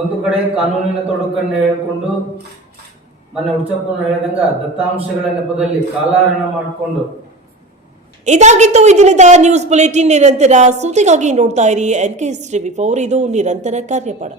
ಒಂದು ಕಡೆ ಕಾನೂನಿನ ತೊಡಕನ್ನು ಹೇಳಿಕೊಂಡು ಮೊನ್ನೆ ಉಚ್ಚಪ್ಪನ ಹೇಳಿದಂಗ ದತ್ತಾಂಶಗಳ ನೆಪದಲ್ಲಿ ಕಾಲಹರಣ ಮಾಡಿಕೊಂಡು ಇದಾಗಿತ್ತು ಈ ದಿನದ ನ್ಯೂಸ್ ಬುಲೆಟಿನ್. ನಿರಂತರ ಸುದ್ದಿಗಾಗಿ ನೋಡ್ತಾ ಇರಿ NKS TV4. ಇದು ನಿರಂತರ ಕಾರ್ಯಪಡ.